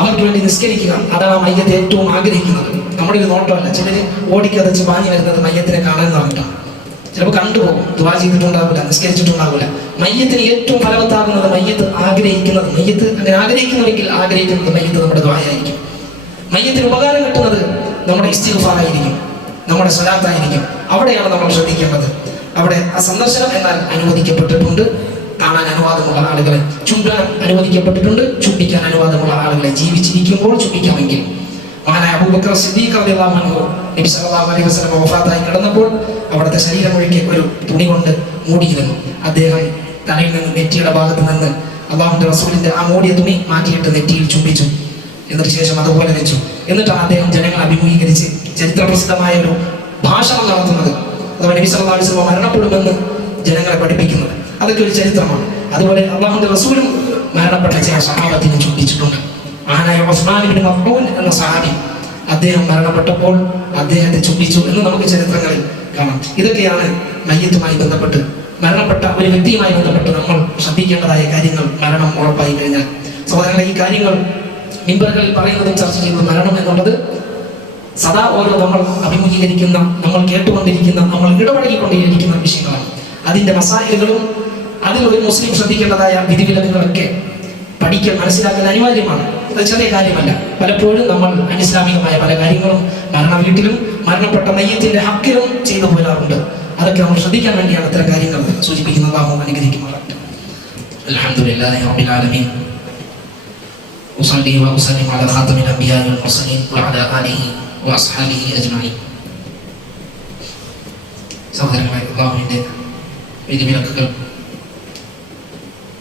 അവർക്ക് വേണ്ടി നിസ്കരിക്കുക, അതാണ് മയ്യത്ത് ഏറ്റവും ആഗ്രഹിക്കുന്നത്. നമ്മുടെ ഒരു നോട്ടമല്ല. ചിലർ ഓടിക്കതച്ച് പാഞ്ഞു വരുന്നത് മയ്യത്തിനെ കാണാൻ പറഞ്ഞിട്ടാണ്. ചിലപ്പോൾ കണ്ടുപോകും, ദുആ ചെയ്തിട്ടുണ്ടാവില്ല, നിസ്കരിച്ചിട്ടുണ്ടാവില്ല. മയ്യത്തിന് ഏറ്റവും ഫലവത്താകുന്നത് മയ്യത്ത് ആഗ്രഹിക്കുന്നത്. മയ്യത്ത് അങ്ങനെ ആഗ്രഹിക്കുന്നുവെങ്കിൽ ആഗ്രഹിക്കുന്നത് മയ്യത്ത് നമ്മുടെ ദുആയായിരിക്കും. മയ്യത്തിന് ഉപകാരം കിട്ടുന്നത് നമ്മുടെ ഇസ്തിഗ്ഫാറായിരിക്കും, നമ്മുടെ സ്വലാത്തായിരിക്കും. അവിടെയാണ് നമ്മൾ ശ്രദ്ധിക്കേണ്ടത്. അവിടെ ആ സന്ദർശനം എന്നാൽ അനുവദിക്കപ്പെട്ടിട്ടുണ്ട്. കാണാൻ അനുവാദമുള്ള ആളുകളെ ചുംബനം അനുവദിക്കപ്പെട്ടിട്ടുണ്ട്. ചുംബിക്കാൻ അനുവാദമുള്ള ആളുകളെ ജീവിച്ചിരിക്കുമ്പോൾ ചുംബിക്കാമെങ്കിൽ. മഹാനായ അബൂബക്കർ സിദ്ദീഖ് റളിയല്ലാഹു അൻഹു നബി സല്ലല്ലാഹു അലൈഹി വസല്ലം വഫാത്തായി കിടന്നപ്പോൾ അവിടുത്തെ ശരീരം ഒഴികെ ഒരു തുണി കൊണ്ട് മൂടിയിരുന്നു. അദ്ദേഹം തലയിൽ നിന്ന് നെറ്റിയുടെ ഭാഗത്ത് നിന്ന് അല്ലാഹുവിന്റെ റസൂലിന്റെ ആ മൂടിയ തുണി മാറ്റിയിട്ട് നെറ്റിയിൽ ചുംബിച്ചു. എന്നിട്ട് ശേഷം അതുപോലെ വെച്ചു. എന്നിട്ടാണ് അദ്ദേഹം ജനങ്ങളെ അഭിമുഖീകരിച്ച് ചരിത്രപ്രസിദ്ധമായ ഒരു ഭാഷണം നടത്തുന്നത്. അതുപോലെ നബി സല്ലല്ലാഹു അലൈഹി വസല്ലം മരണപ്പെടുമെന്ന് ജനങ്ങളെ പഠിപ്പിക്കുന്നത്. അതൊക്കെ ഒരു ചരിത്രമാണ്. അതുപോലെ അല്ലാഹുവിന്റെ റസൂലും മരണപ്പെട്ട ചില സഹാബത്തിനെ ചുംബിച്ചിട്ടുണ്ട്. മഹാനായ ഉസ്മാൻ ഇബ്നു മഫ്ഊൻ എന്ന സഹാബി, അദ്ദേഹം മരണപ്പെട്ടപ്പോൾ അദ്ദേഹത്തെ ചുംബിച്ചു എന്ന് നമുക്ക് ചരിത്രങ്ങളിൽ കാണാം. ഇതൊക്കെയാണ് മയ്യത്തുമായി ബന്ധപ്പെട്ട്, മരണപ്പെട്ട ഒരു വ്യക്തിയുമായി ബന്ധപ്പെട്ട് നമ്മൾ ശ്രദ്ധിക്കേണ്ടതായ കാര്യങ്ങൾ. മരണം ഉറപ്പായി കഴിഞ്ഞാൽ സഹോദരങ്ങളെ, ഈ കാര്യങ്ങൾ മിമ്പറുകളിൽ പറയുന്നതും ചർച്ച ചെയ്യുന്നതും, മരണം എന്നുള്ളത് സദാ ഓരോ നമ്മൾ അഭിമുഖീകരിക്കുന്ന, നമ്മൾ കേട്ടുകൊണ്ടിരിക്കുന്ന, നമ്മൾ ഇടപഴകിക്കൊണ്ടിരിക്കുന്ന വിഷയങ്ങളാണ്. അതിൻ്റെ മസായലുകളും അതിലൊരു മുസ്ലിം ശ്രദ്ധിക്കേണ്ടതായ വിധിവിലക്കുകളൊക്കെ പഠിക്കാൻ, മനസ്സിലാക്കാൻ അനിവാര്യമാണ്. അത് ചെറിയ കാര്യമല്ല. പലപ്പോഴും നമ്മൾ അനിസ്ലാമികമായ പല കാര്യങ്ങളും മരണ വീട്ടിലും മരണപ്പെട്ട മയ്യത്തിന്റെ ഹക്കിലും ചെയ്തു പോരാറുണ്ട്. അതൊക്കെ നമ്മൾ ശ്രദ്ധിക്കാൻ വേണ്ടിയാണ് ഇത്തരം കാര്യങ്ങൾ സൂചിപ്പിക്കുന്നത്. അല്ലാഹു അനുഗ്രഹിക്കുമാറാകട്ടെ. അൽഹംദുലില്ലാഹി റബ്ബിൽ ആലമീൻ. ഉസല്ലി വഉസല്ലിമു അലാ ഖാതമിൽ അംബിയാ വൽ മുർസലീൻ വഅലാ ആലിഹി വഅസ്ഹാബിഹി അജ്മഈൻ. സഹോദരങ്ങളെ, അല്ലാഹുവിന്റെ വിധിവിലക്കുകൾ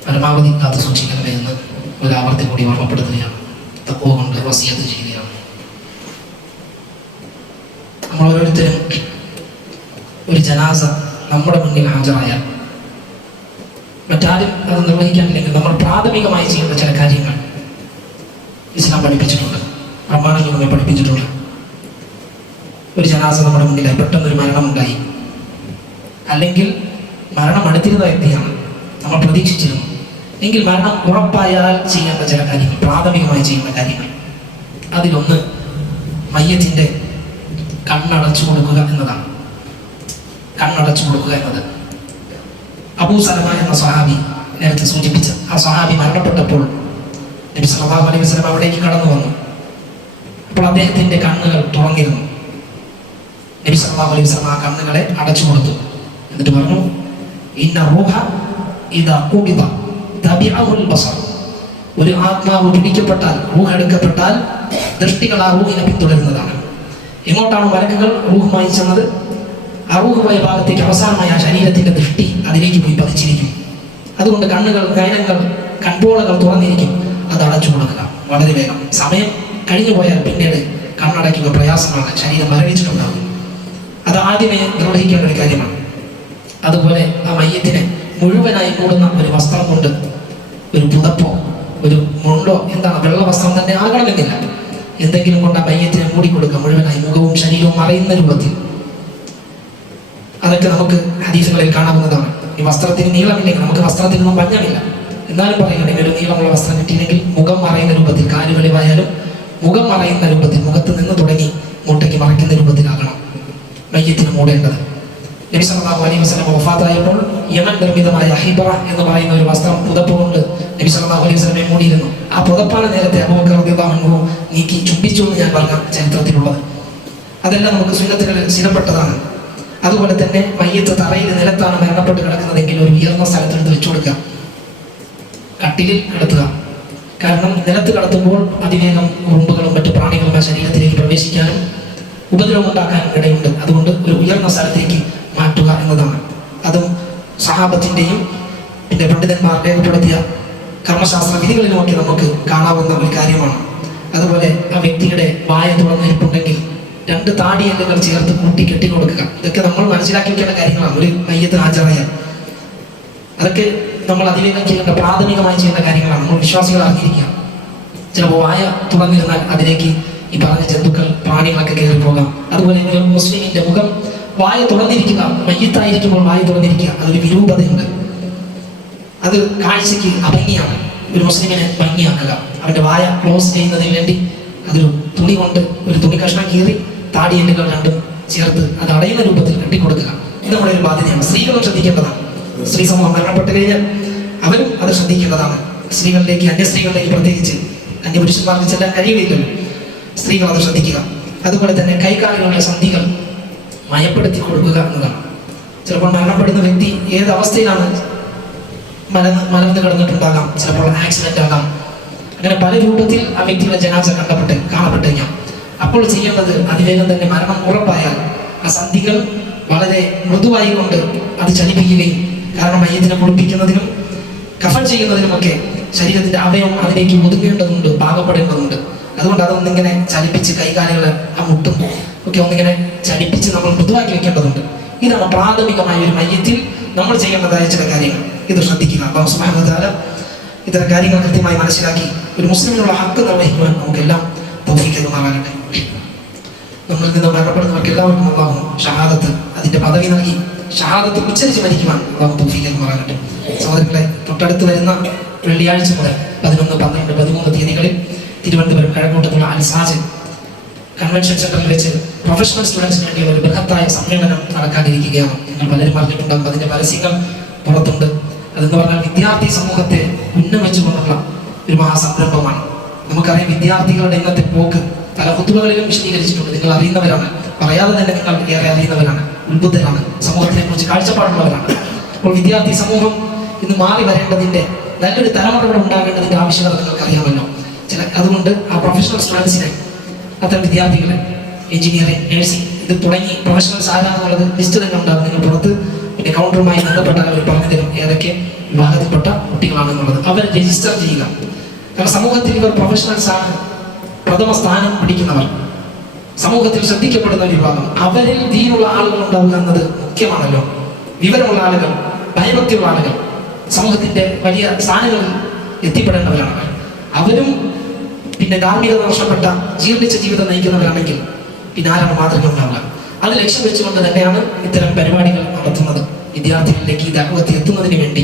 പരമാവധി കാത്തു സൂക്ഷിക്കണമേ എന്ന് ഒരു ആവർത്തി കൂടി ഓർമ്മപ്പെടുത്തുകയാണ്. തഖ്വ കൊണ്ട് വസിയത്ത് ചെയ്യുകയാണ്. നമ്മൾ ഓരോരുത്തരും ഒരു ജനാസ നമ്മുടെ മുന്നിൽ ഹാജരായാൽ മറ്റാരും അത് നിർവഹിക്കാനില്ലെങ്കിൽ നമ്മൾ പ്രാഥമികമായി ചെയ്യുന്ന ചില കാര്യങ്ങൾ ഇസ്ലാം പഠിപ്പിച്ചിട്ടുണ്ട്, പ്രമാണങ്ങൾ നമ്മെ പഠിപ്പിച്ചിട്ടുണ്ട്. ഒരു ജനാസ നമ്മുടെ മുന്നിലായി, പെട്ടെന്നൊരു മരണമുണ്ടായി, അല്ലെങ്കിൽ മരണം അടുത്തിരുന്ന വ്യക്തിയാണ്, നമ്മൾ പ്രതീക്ഷിച്ചിരുന്നു എങ്കിൽ മരണം ഉറപ്പായാൽ ചെയ്യേണ്ട ചില കാര്യങ്ങൾ, പ്രാഥമികമായി ചെയ്യുന്ന കാര്യങ്ങൾ. അതിലൊന്ന് മയ്യത്തിൻ്റെ കണ്ണടച്ചു കൊടുക്കുക എന്നതാണ്. കണ്ണടച്ചു കൊടുക്കുക എന്നത് അബൂ സലമ എന്ന സ്വഹാബി നേരത്തെ സൂചിപ്പിച്ച ആ സ്വഹാബി മരണപ്പെട്ടപ്പോൾ നബി സല്ലല്ലാഹു അലൈഹി വസല്ലം അവിടേക്ക് കടന്നു വന്നു. അപ്പോൾ അദ്ദേഹത്തിൻ്റെ കണ്ണുകൾ തുറന്നിരുന്നു. നബി സല്ലല്ലാഹു അലൈഹി വസല്ലം ആ കണ്ണുകളെ അടച്ചു കൊടുത്തു. എന്നിട്ട് പറഞ്ഞു, ഇന്ന റൂഹ ഇദാ ഖുബിദ തബിഅഹുൽ ബസർ. ഒരു ആത്മാവ് പിടിക്കപ്പെട്ടാൽ, റൂഹ് എടുക്കപ്പെട്ടാൽ ദൃഷ്ടികൾ ആ റൂഹിനെ പിന്തുടരുന്നതാണ്. എങ്ങോട്ടാണ് മലക്കുകൾ റൂഹുമായി ചെന്നത്, ആ റൂഹ് പോയ ഭാഗത്തേക്ക് അവസാനമായി ആ ശരീരത്തിന്റെ ദൃഷ്ടി അതിലേക്ക് പോയി പതിച്ചിരിക്കും. അതുകൊണ്ട് കണ്ണുകൾ, നയനങ്ങൾ, കൺപോളകൾ തുറന്നിരിക്കും. അത് അടച്ചു കൊടുക്കുക വളരെ വേഗം. സമയം കഴിഞ്ഞു പോയാൽ പിന്നീട് കണ്ണടയ്ക്കുക പ്രയാസമാണ്, ശരീരം മരവിച്ചിട്ടുണ്ടാകും. അത് ആദ്യമേ നിർവഹിക്കേണ്ട ഒരു കാര്യമാണ്. അതുപോലെ ആ മയ്യത്തിനെ മുഴുവനായി മൂടുന്ന ഒരു വസ്ത്രം കൊണ്ട്, ഒരു പുതപ്പോ ഒരു മുണ്ടോ, എന്താണ്, വെള്ള വസ്ത്രം തന്നെ ആകണമെന്നില്ല, എന്തെങ്കിലും കൊണ്ട് ആ മയ്യത്തിനെ മൂടിക്കൊടുക്കുക മുഴുവനായി, മുഖവും ശരീരവും മറയുന്ന രൂപത്തിൽ. അതൊക്കെ നമുക്ക് ഹദീസുകളിൽ കാണാവുന്നതാണ്. ഈ വസ്ത്രത്തിന് നീളമില്ലെങ്കിൽ, നമുക്ക് വസ്ത്രത്തിനൊന്നും പഞ്ഞമില്ല, എന്നാലും പറയുകയാണെങ്കിൽ ഒരു നീളമുള്ള വസ്ത്രം കിട്ടിയില്ലെങ്കിൽ മുഖം മറയുന്ന രൂപത്തിൽ, കാല് വെളിവായാലും മുഖം മറയുന്ന രൂപത്തിൽ, മുഖത്ത് നിന്ന് തുടങ്ങി മുട്ടയ്ക്ക് മറയ്ക്കുന്ന രൂപത്തിലാകണം മയ്യത്തിന് മൂടേണ്ടത്. നബി സല്ലല്ലാഹു അലൈഹി വസല്ലം വഫാത്തായപ്പോൾ യമൻ നിർമ്മിതമായ ഹിബ്ര എന്ന് പറയുന്ന ഒരു വസ്ത്രം, പുതപ്പ് കൊണ്ട് നബി സല്ലല്ലാഹു അലൈഹി വസല്ലമയെ മൂടിയിരുന്നു. ആ പുതപ്പാണ് നേരത്തെ അബൂബക്കർ റളിയല്ലാഹു അൻഹു നീക്കി ചുംബിച്ചു എന്ന് ഞാൻ പറഞ്ഞ ചരിത്രത്തിലുള്ളത്. അതെല്ലാം നമുക്ക് സുന്നത്തുകളിൽ സ്ഥിരപ്പെട്ടതാണ്. അതുപോലെ തന്നെ മയ്യത്ത് തറയിൽ നിലത്താണ് മരണപ്പെട്ട് കിടക്കുന്നതെങ്കിൽ ഒരു ഉയർന്ന സ്ഥലത്തെടുത്ത് വെച്ചു കൊടുക്കുക, കട്ടിലിൽ കിടത്തുക. കാരണം നിലത്ത് കിടത്തുമ്പോൾ അതിവേഗം ഉറുമ്പുകളും മറ്റു പ്രാണികളും ആ ശരീരത്തിലേക്ക് പ്രവേശിക്കാനും ഉപദ്രവം ഉണ്ടാക്കാനും ഇടയുണ്ട്. അതുകൊണ്ട് ഒരു ഉയർന്ന സ്ഥലത്തേക്ക് മാറ്റുക എന്നതാണ്. അതും സഹാബത്തിൻ്റെയും പിന്നെ പണ്ഡിതന്മാർ രേഖപ്പെടുത്തിയ കർമ്മശാസ്ത്ര വിധികളിലുമൊക്കെ നമുക്ക് കാണാവുന്ന ഒരു കാര്യമാണ്. അതുപോലെ ആ വ്യക്തിയുടെ വായ തുറന്നിരിപ്പുണ്ടെങ്കിൽ 2 താടിയെല്ലുകൾ ചേർത്ത് കൂട്ടി കെട്ടിക്കൊടുക്കുക. ഇതൊക്കെ നമ്മൾ മനസ്സിലാക്കി വെക്കേണ്ട കാര്യങ്ങളാണ് ഒരു മയ്യത്ത് ഹാജരായാൽ. അതൊക്കെ നമ്മൾ അതിവേഗം ചെയ്യേണ്ട, പ്രാഥമികമായി ചെയ്യേണ്ട കാര്യങ്ങളാണ്. നമ്മൾ വിശ്വാസികൾ അറിഞ്ഞിരിക്കുക. ചിലപ്പോൾ വായ തുറന്നിരുന്നാൽ അതിലേക്ക് ഈ പറഞ്ഞ ജന്തുക്കൾ, പ്രാണികളൊക്കെ കയറി പോകാം. അതുപോലെ മുസ്ലിമിന്റെ മുഖം വായ തുറന്നിരിക്കുക, മയ്യത്തായിരിക്കുമ്പോൾ വായ തുറന്നിരിക്കുക, അതൊരു വിരൂപതയുണ്ട്. അത് കാഴ്ചയ്ക്ക് അഭംഗിയാണ്. ഒരു മുസ്ലിമിനെ ഭംഗിയാക്കുക, അവൻ്റെ വായ ക്ലോസ് ചെയ്യുന്നതിന് വേണ്ടി അതൊരു തുണി കൊണ്ട് ഒരു തുണി കഷ്ണം കീറി താടിയെല്ലുകൾ രണ്ടും ചേർത്ത് അത് അടയുന്ന രൂപത്തിൽ കെട്ടിക്കൊടുക്കുക. ഇത് നമ്മുടെ ഒരു ബാധ്യതയാണ്. സ്ത്രീകളും ശ്രദ്ധിക്കേണ്ടതാണ്. സ്ത്രീ സമൂഹം മരണപ്പെട്ട് കഴിഞ്ഞാൽ അവരും അത് ശ്രദ്ധിക്കേണ്ടതാണ്. സ്ത്രീകളിലേക്ക്, അന്യസ്ത്രീകളിലേക്ക് പ്രത്യേകിച്ച്, അന്യപുരുഷന്മാർക്ക് ചെല്ലാൻ കഴിയുകയില്ലല്ലോ. സ്ത്രീകൾ അത് ശ്രദ്ധിക്കുക. അതുപോലെ തന്നെ കൈകാലുകളുടെ സന്ധികൾ മയപ്പെടുത്തി കൊടുക്കുക എന്നതാണ്. ചിലപ്പോൾ മരണപ്പെടുന്ന വ്യക്തി ഏത് അവസ്ഥയിലാണ് മലർന്നു കിടന്നിട്ടുണ്ടാകാം, ചിലപ്പോൾ ആക്സിഡന്റ് ആകാം, അങ്ങനെ പല രൂപത്തിൽ ആ വ്യക്തിയുടെ ജനാസ കാണപ്പെട്ട് കഴിഞ്ഞാൽ അപ്പോൾ ചെയ്യേണ്ടത് അതിവേഗം തന്നെ മരണം ഉറപ്പായാൽ ആ സന്ധികൾ വളരെ മൃദുവായി കൊണ്ട് അത് ചലിപ്പിക്കുകയും, കാരണം മയ്യത്തിനെ കുളിപ്പിക്കുന്നതിനും കഫൻ ചെയ്യുന്നതിനുമൊക്കെ ശരീരത്തിന്റെ അവയവം അതിലേക്ക് ഒതുങ്ങേണ്ടതുണ്ട്, പാകപ്പെടേണ്ടതുണ്ട്. അതുകൊണ്ട് അതൊന്നിങ്ങനെ ചലിപ്പിച്ച് കൈകാലുകൾ ആ മുട്ടും ഒക്കെ ഒന്നിങ്ങനെ ചലിപ്പിച്ച് നമ്മൾ മൃദുവാക്കി വെക്കേണ്ടതുണ്ട്. ഇതാണ് പ്രാഥമികമായ ഒരു മയ്യത്തിൽ നമ്മൾ ചെയ്യേണ്ടതായ ചില കാര്യങ്ങൾ. ഇത് ശ്രദ്ധിക്കുക. അല്ലാഹു സുബ്ഹാനഹു വ തആല ഇത്തരം കാര്യങ്ങൾ കൃത്യമായി മനസ്സിലാക്കി ഒരു മുസ്ലിമിനുള്ള ഹക്ക് നിർവഹിക്കുവാൻ നമുക്കെല്ലാം തൗഫീഖ് നൽകുമാറാകട്ടെ. നമ്മളിൽ നിന്ന് മരണപ്പെടുന്നവർക്ക് എല്ലാവർക്കും അല്ലാഹു ഷഹാദത്ത്, അതിന്റെ പദവി നൽകി ഷഹാദത്ത് ഉച്ചരിച്ച് മരിക്കുവാൻ അല്ലാഹു തൗഫീഖ് നൽകുമാറാകട്ടെ. സഹോദരങ്ങളെ, തൊട്ടടുത്ത് വരുന്ന വെള്ളിയാഴ്ച മുതൽ 11, 12, 13 തീയതികളിൽ തിരുവനന്തപുരം കഴക്കൂട്ടത്തുള്ള അൽസാജ് കൺവെൻഷൻ സെന്ററിൽ വെച്ച് പ്രൊഫഷണൽ സ്റ്റുഡൻസിന് വേണ്ടിയുള്ള ഒരു ബൃഹത്തായ സമ്മേളനം നടക്കാനിരിക്കുകയാണ്. നിങ്ങൾ പലരും അറിഞ്ഞിട്ടുണ്ടാകും. അതിന്റെ പരസ്യങ്ങൾ പുറത്തുണ്ട്. അതെന്ന് പറഞ്ഞാൽ വിദ്യാർത്ഥി സമൂഹത്തെ ഉന്നമിച്ചുകൊണ്ടുള്ള ഒരു മഹാസംരംഭമാണ്. നമുക്കറിയാം, വിദ്യാർത്ഥികളുടെ ഇന്നത്തെ പോക്ക് പല ഹുതുബകളിലും വിശദീകരിച്ചിട്ടുണ്ട്. നിങ്ങൾ അറിയുന്നവരാണ്, പറയാതെ തന്നെ നിങ്ങൾ ഏറെ അറിയുന്നവരാണ്, ഉത്ബുദ്ധരാണ്, സമൂഹത്തിനെ കുറിച്ച് കാഴ്ചപ്പാടുള്ളവരാണ്. അപ്പോൾ വിദ്യാർത്ഥി സമൂഹം ഇന്ന് മാറി വരേണ്ടതിന്റെ, നല്ലൊരു തലമുറകൾ ഉണ്ടാകേണ്ടതിന്റെ ആവശ്യകത നിങ്ങൾക്ക് അറിയാമല്ലോ. അതുകൊണ്ട് ആ പ്രൊഫഷണൽ സ്റ്റുഡൻസിനെ, അത്തരം വിദ്യാർത്ഥികളെ, എഞ്ചിനീയറിംഗ്, നഴ്സിംഗ്, ഇത് തുടങ്ങി പ്രൊഫഷണൽസ് ആരാണെന്നുള്ളത് ലിസ്റ്റ് തന്നെ ഉണ്ടാകും. നിങ്ങൾ പുറത്ത് പിന്നെ കൗണ്ടറുമായി ബന്ധപ്പെട്ടാൽ അവർ പറഞ്ഞു തരും ഏതൊക്കെ വിഭാഗത്തിൽപ്പെട്ട കുട്ടികളാണെന്നുള്ളത്. അവർ രജിസ്റ്റർ ചെയ്യുക. കാരണം സമൂഹത്തിൽ ഇവർ പ്രൊഫഷണൽസ് ആണ്, പ്രഥമ സ്ഥാനം പിടിക്കുന്നവർ, സമൂഹത്തിൽ ശ്രദ്ധിക്കപ്പെടുന്ന ഒരു വിഭാഗം. അവരിൽ ദീനുള്ള ആളുകൾ ഉണ്ടാവുക എന്നത് മുഖ്യമാണല്ലോ. വിവരമുള്ള ആളുകൾ, ഭയഭക്തിയുള്ള ആളുകൾ, സമൂഹത്തിന്റെ വലിയ സ്ഥാനങ്ങളിൽ എത്തിപ്പെടേണ്ടവരാണ്. അവരും പിന്നെ ധാർമ്മികത നഷ്ടപ്പെട്ട ജീർണിച്ച ജീവിതം നയിക്കുന്നവരാണെങ്കിൽ പിന്നെ ആരാണ് മാതൃക ഉണ്ടാവുക? അത് ലക്ഷ്യം വെച്ചുകൊണ്ട് തന്നെയാണ് ഇത്തരം പരിപാടികൾ നടത്തുന്നത്. വിദ്യാർത്ഥികളിലേക്ക് ഈ ദഅവത്ത് എത്തുന്നതിന് വേണ്ടി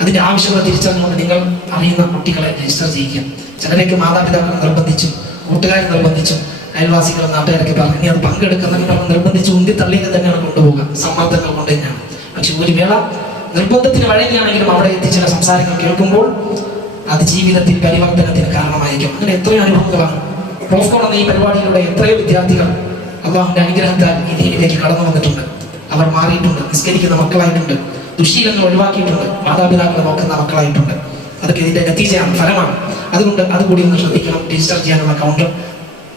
അതിന്റെ ആവശ്യകത തിരിച്ചറിഞ്ഞുകൊണ്ട് നിങ്ങൾ അറിയുന്ന കുട്ടികളെ രജിസ്റ്റർ ചെയ്യുക. ചിലരേക്ക് മാതാപിതാക്കൾ നിർബന്ധിച്ചും കൂട്ടുകാർ നിർബന്ധിച്ചും അയൽവാസികളും നാട്ടുകാരൊക്കെ പറഞ്ഞ് അത് പങ്കെടുക്കുന്നതിന് പറഞ്ഞ് നിർബന്ധിച്ച് ഉന്തി തള്ളിയൊക്കെ തന്നെയാണ് കൊണ്ടുപോകുക, സമ്മർദ്ദങ്ങൾ കൊണ്ട് തന്നെയാണ്. പക്ഷെ ഒരു വേള നിർബന്ധത്തിന് വഴങ്ങിയാണെങ്കിലും അവിടെ എത്തി ചില സംസാരങ്ങൾ കേൾക്കുമ്പോൾ അത് ജീവിതത്തിൽ പരിവർത്തനത്തിന് കാരണമായിരിക്കും. അങ്ങനെ എത്രയോ അനുഭവങ്ങളാണ്. റോഫ്കോൺ എന്ന ഈ പരിപാടിയിലൂടെ എത്രയോ വിദ്യാർത്ഥികൾ അള്ളാഹുവിന്റെ അനുഗ്രഹത്താൽ ഈ ദീനിലേക്ക് കടന്നു വന്നിട്ടുണ്ട്. അവർ മാറിയിട്ടുണ്ട്, നിസ്കരിക്കുന്ന മക്കളായിട്ടുണ്ട്, ദുശീലങ്ങൾ ഒഴിവാക്കിയിട്ടുണ്ട്, മാതാപിതാക്കളെ നോക്കുന്ന മക്കളായിട്ടുണ്ട്. അതൊക്കെ ഇതിന്റെ നതീജയാണ്, ഫലമാണ്. അതുകൊണ്ട് അതുകൂടി ഒന്ന് ശ്രദ്ധിക്കണം. രജിസ്റ്റർ ചെയ്യാനുള്ള കൗണ്ടർ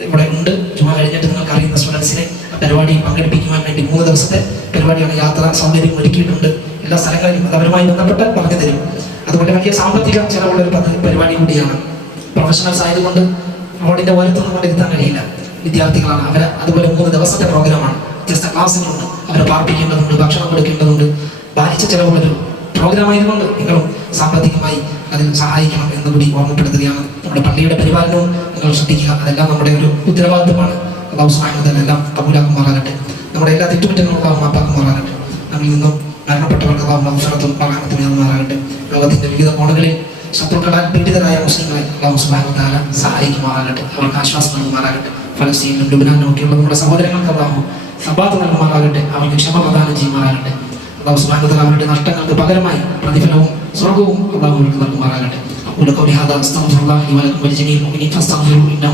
ഇവിടെ ഉണ്ട്. ചുമ കഴിഞ്ഞിട്ട് നിങ്ങൾക്ക് അറിയുന്ന സ്റ്റുഡൻസിനെ പരിപാടിയിൽ പങ്കെടുപ്പിക്കുവാൻ വേണ്ടി 3 ദിവസത്തെ പരിപാടിയാണ്. യാത്ര സൗകര്യം ഒരുക്കിയിട്ടുണ്ട്. എല്ലാ സ്ഥലങ്ങളിലും അവരുമായി ബന്ധപ്പെട്ട് പറഞ്ഞു തരും. അതുപോലെ വലിയ സാമ്പത്തിക ചെലവുള്ള ഒരു പരിപാടി കൂടിയാണ്. പ്രൊഫഷണൽസ് ആയതുകൊണ്ട് റോഡിന്റെ ഓരത്തൊന്നും കൊണ്ടിരുത്താൻ കഴിയില്ല. വിദ്യാർത്ഥികളാണ് അവർ. അതുപോലെ 3 ദിവസത്തെ പ്രോഗ്രാമാണ്. വ്യത്യസ്ത ക്ലാസ്സുകളുണ്ട്. അവരെ പാർപ്പിക്കേണ്ടതുണ്ട്, ഭക്ഷണം കൊടുക്കേണ്ടതുണ്ട്. ഭാരിച്ച ചെലവുള്ളൊരു പ്രോഗ്രാം ആയതുകൊണ്ട് നിങ്ങളും സാമ്പത്തികമായി അതിൽ സഹായിക്കണം എന്നുകൂടി ഓർമ്മപ്പെടുത്തുകയാണ്. നമ്മുടെ പള്ളിയുടെ പരിപാലനവും നിങ്ങൾ ശ്രദ്ധിക്കുക. അതെല്ലാം നമ്മുടെ ഒരു ഉത്തരവാദിത്തമാണ്. അല്ലാഹു സുബ്ഹാനഹു വ തആല എല്ലാം കബൂലാക്കുമാറാകട്ടെ. നമ്മുടെ എല്ലാ തെറ്റുകുറ്റങ്ങളും അല്ലാഹു മാപ്പാക്കുമാറാകട്ടെ. നമ്മിൽ നിന്നും മരണപ്പെട്ടവർക്ക് അല്ലാഹു മഗ്ഫിറത്തും റഹ്മത്തും നൽകുമാറാകട്ടെ. ലോകത്തിന്റെ വിവിധ കോണുകളിൽ ശത്രുക്കളാൽ പീഡിതരായ മുസ്ലിങ്ങളെ അല്ലാഹു സുബ്ഹാനഹു വ തആല സഹായിക്കുമാറാകട്ടെ. അവർക്ക് ആശ്വാസം നൽകുമാറാകട്ടെ. ഫലസ്തീനിലും ലുബ്നാനിലും ഒക്കെയുള്ള നമ്മുടെ സഹോദരങ്ങൾക്ക് അല്ലാഹു സബാത്ത് നൽകുമാറാകട്ടെ. അവർക്ക് ക്ഷമ പ്രദാനം ചെയ്യുമാറാകട്ടെ. അല്ലാഹു സുബ്ഹാനഹു വ തആല അവരുടെ നഷ്ടങ്ങൾക്ക് പകരമായി പ്രതിഫലവും സ്വർഗ്ഗവും അല്ലാഹു അവർക്ക് നൽകുമാറാകട്ടെ. أقول قولي هذا أستغفر الله لي ولكم ولجميع المؤمنين فاستغفروه إنه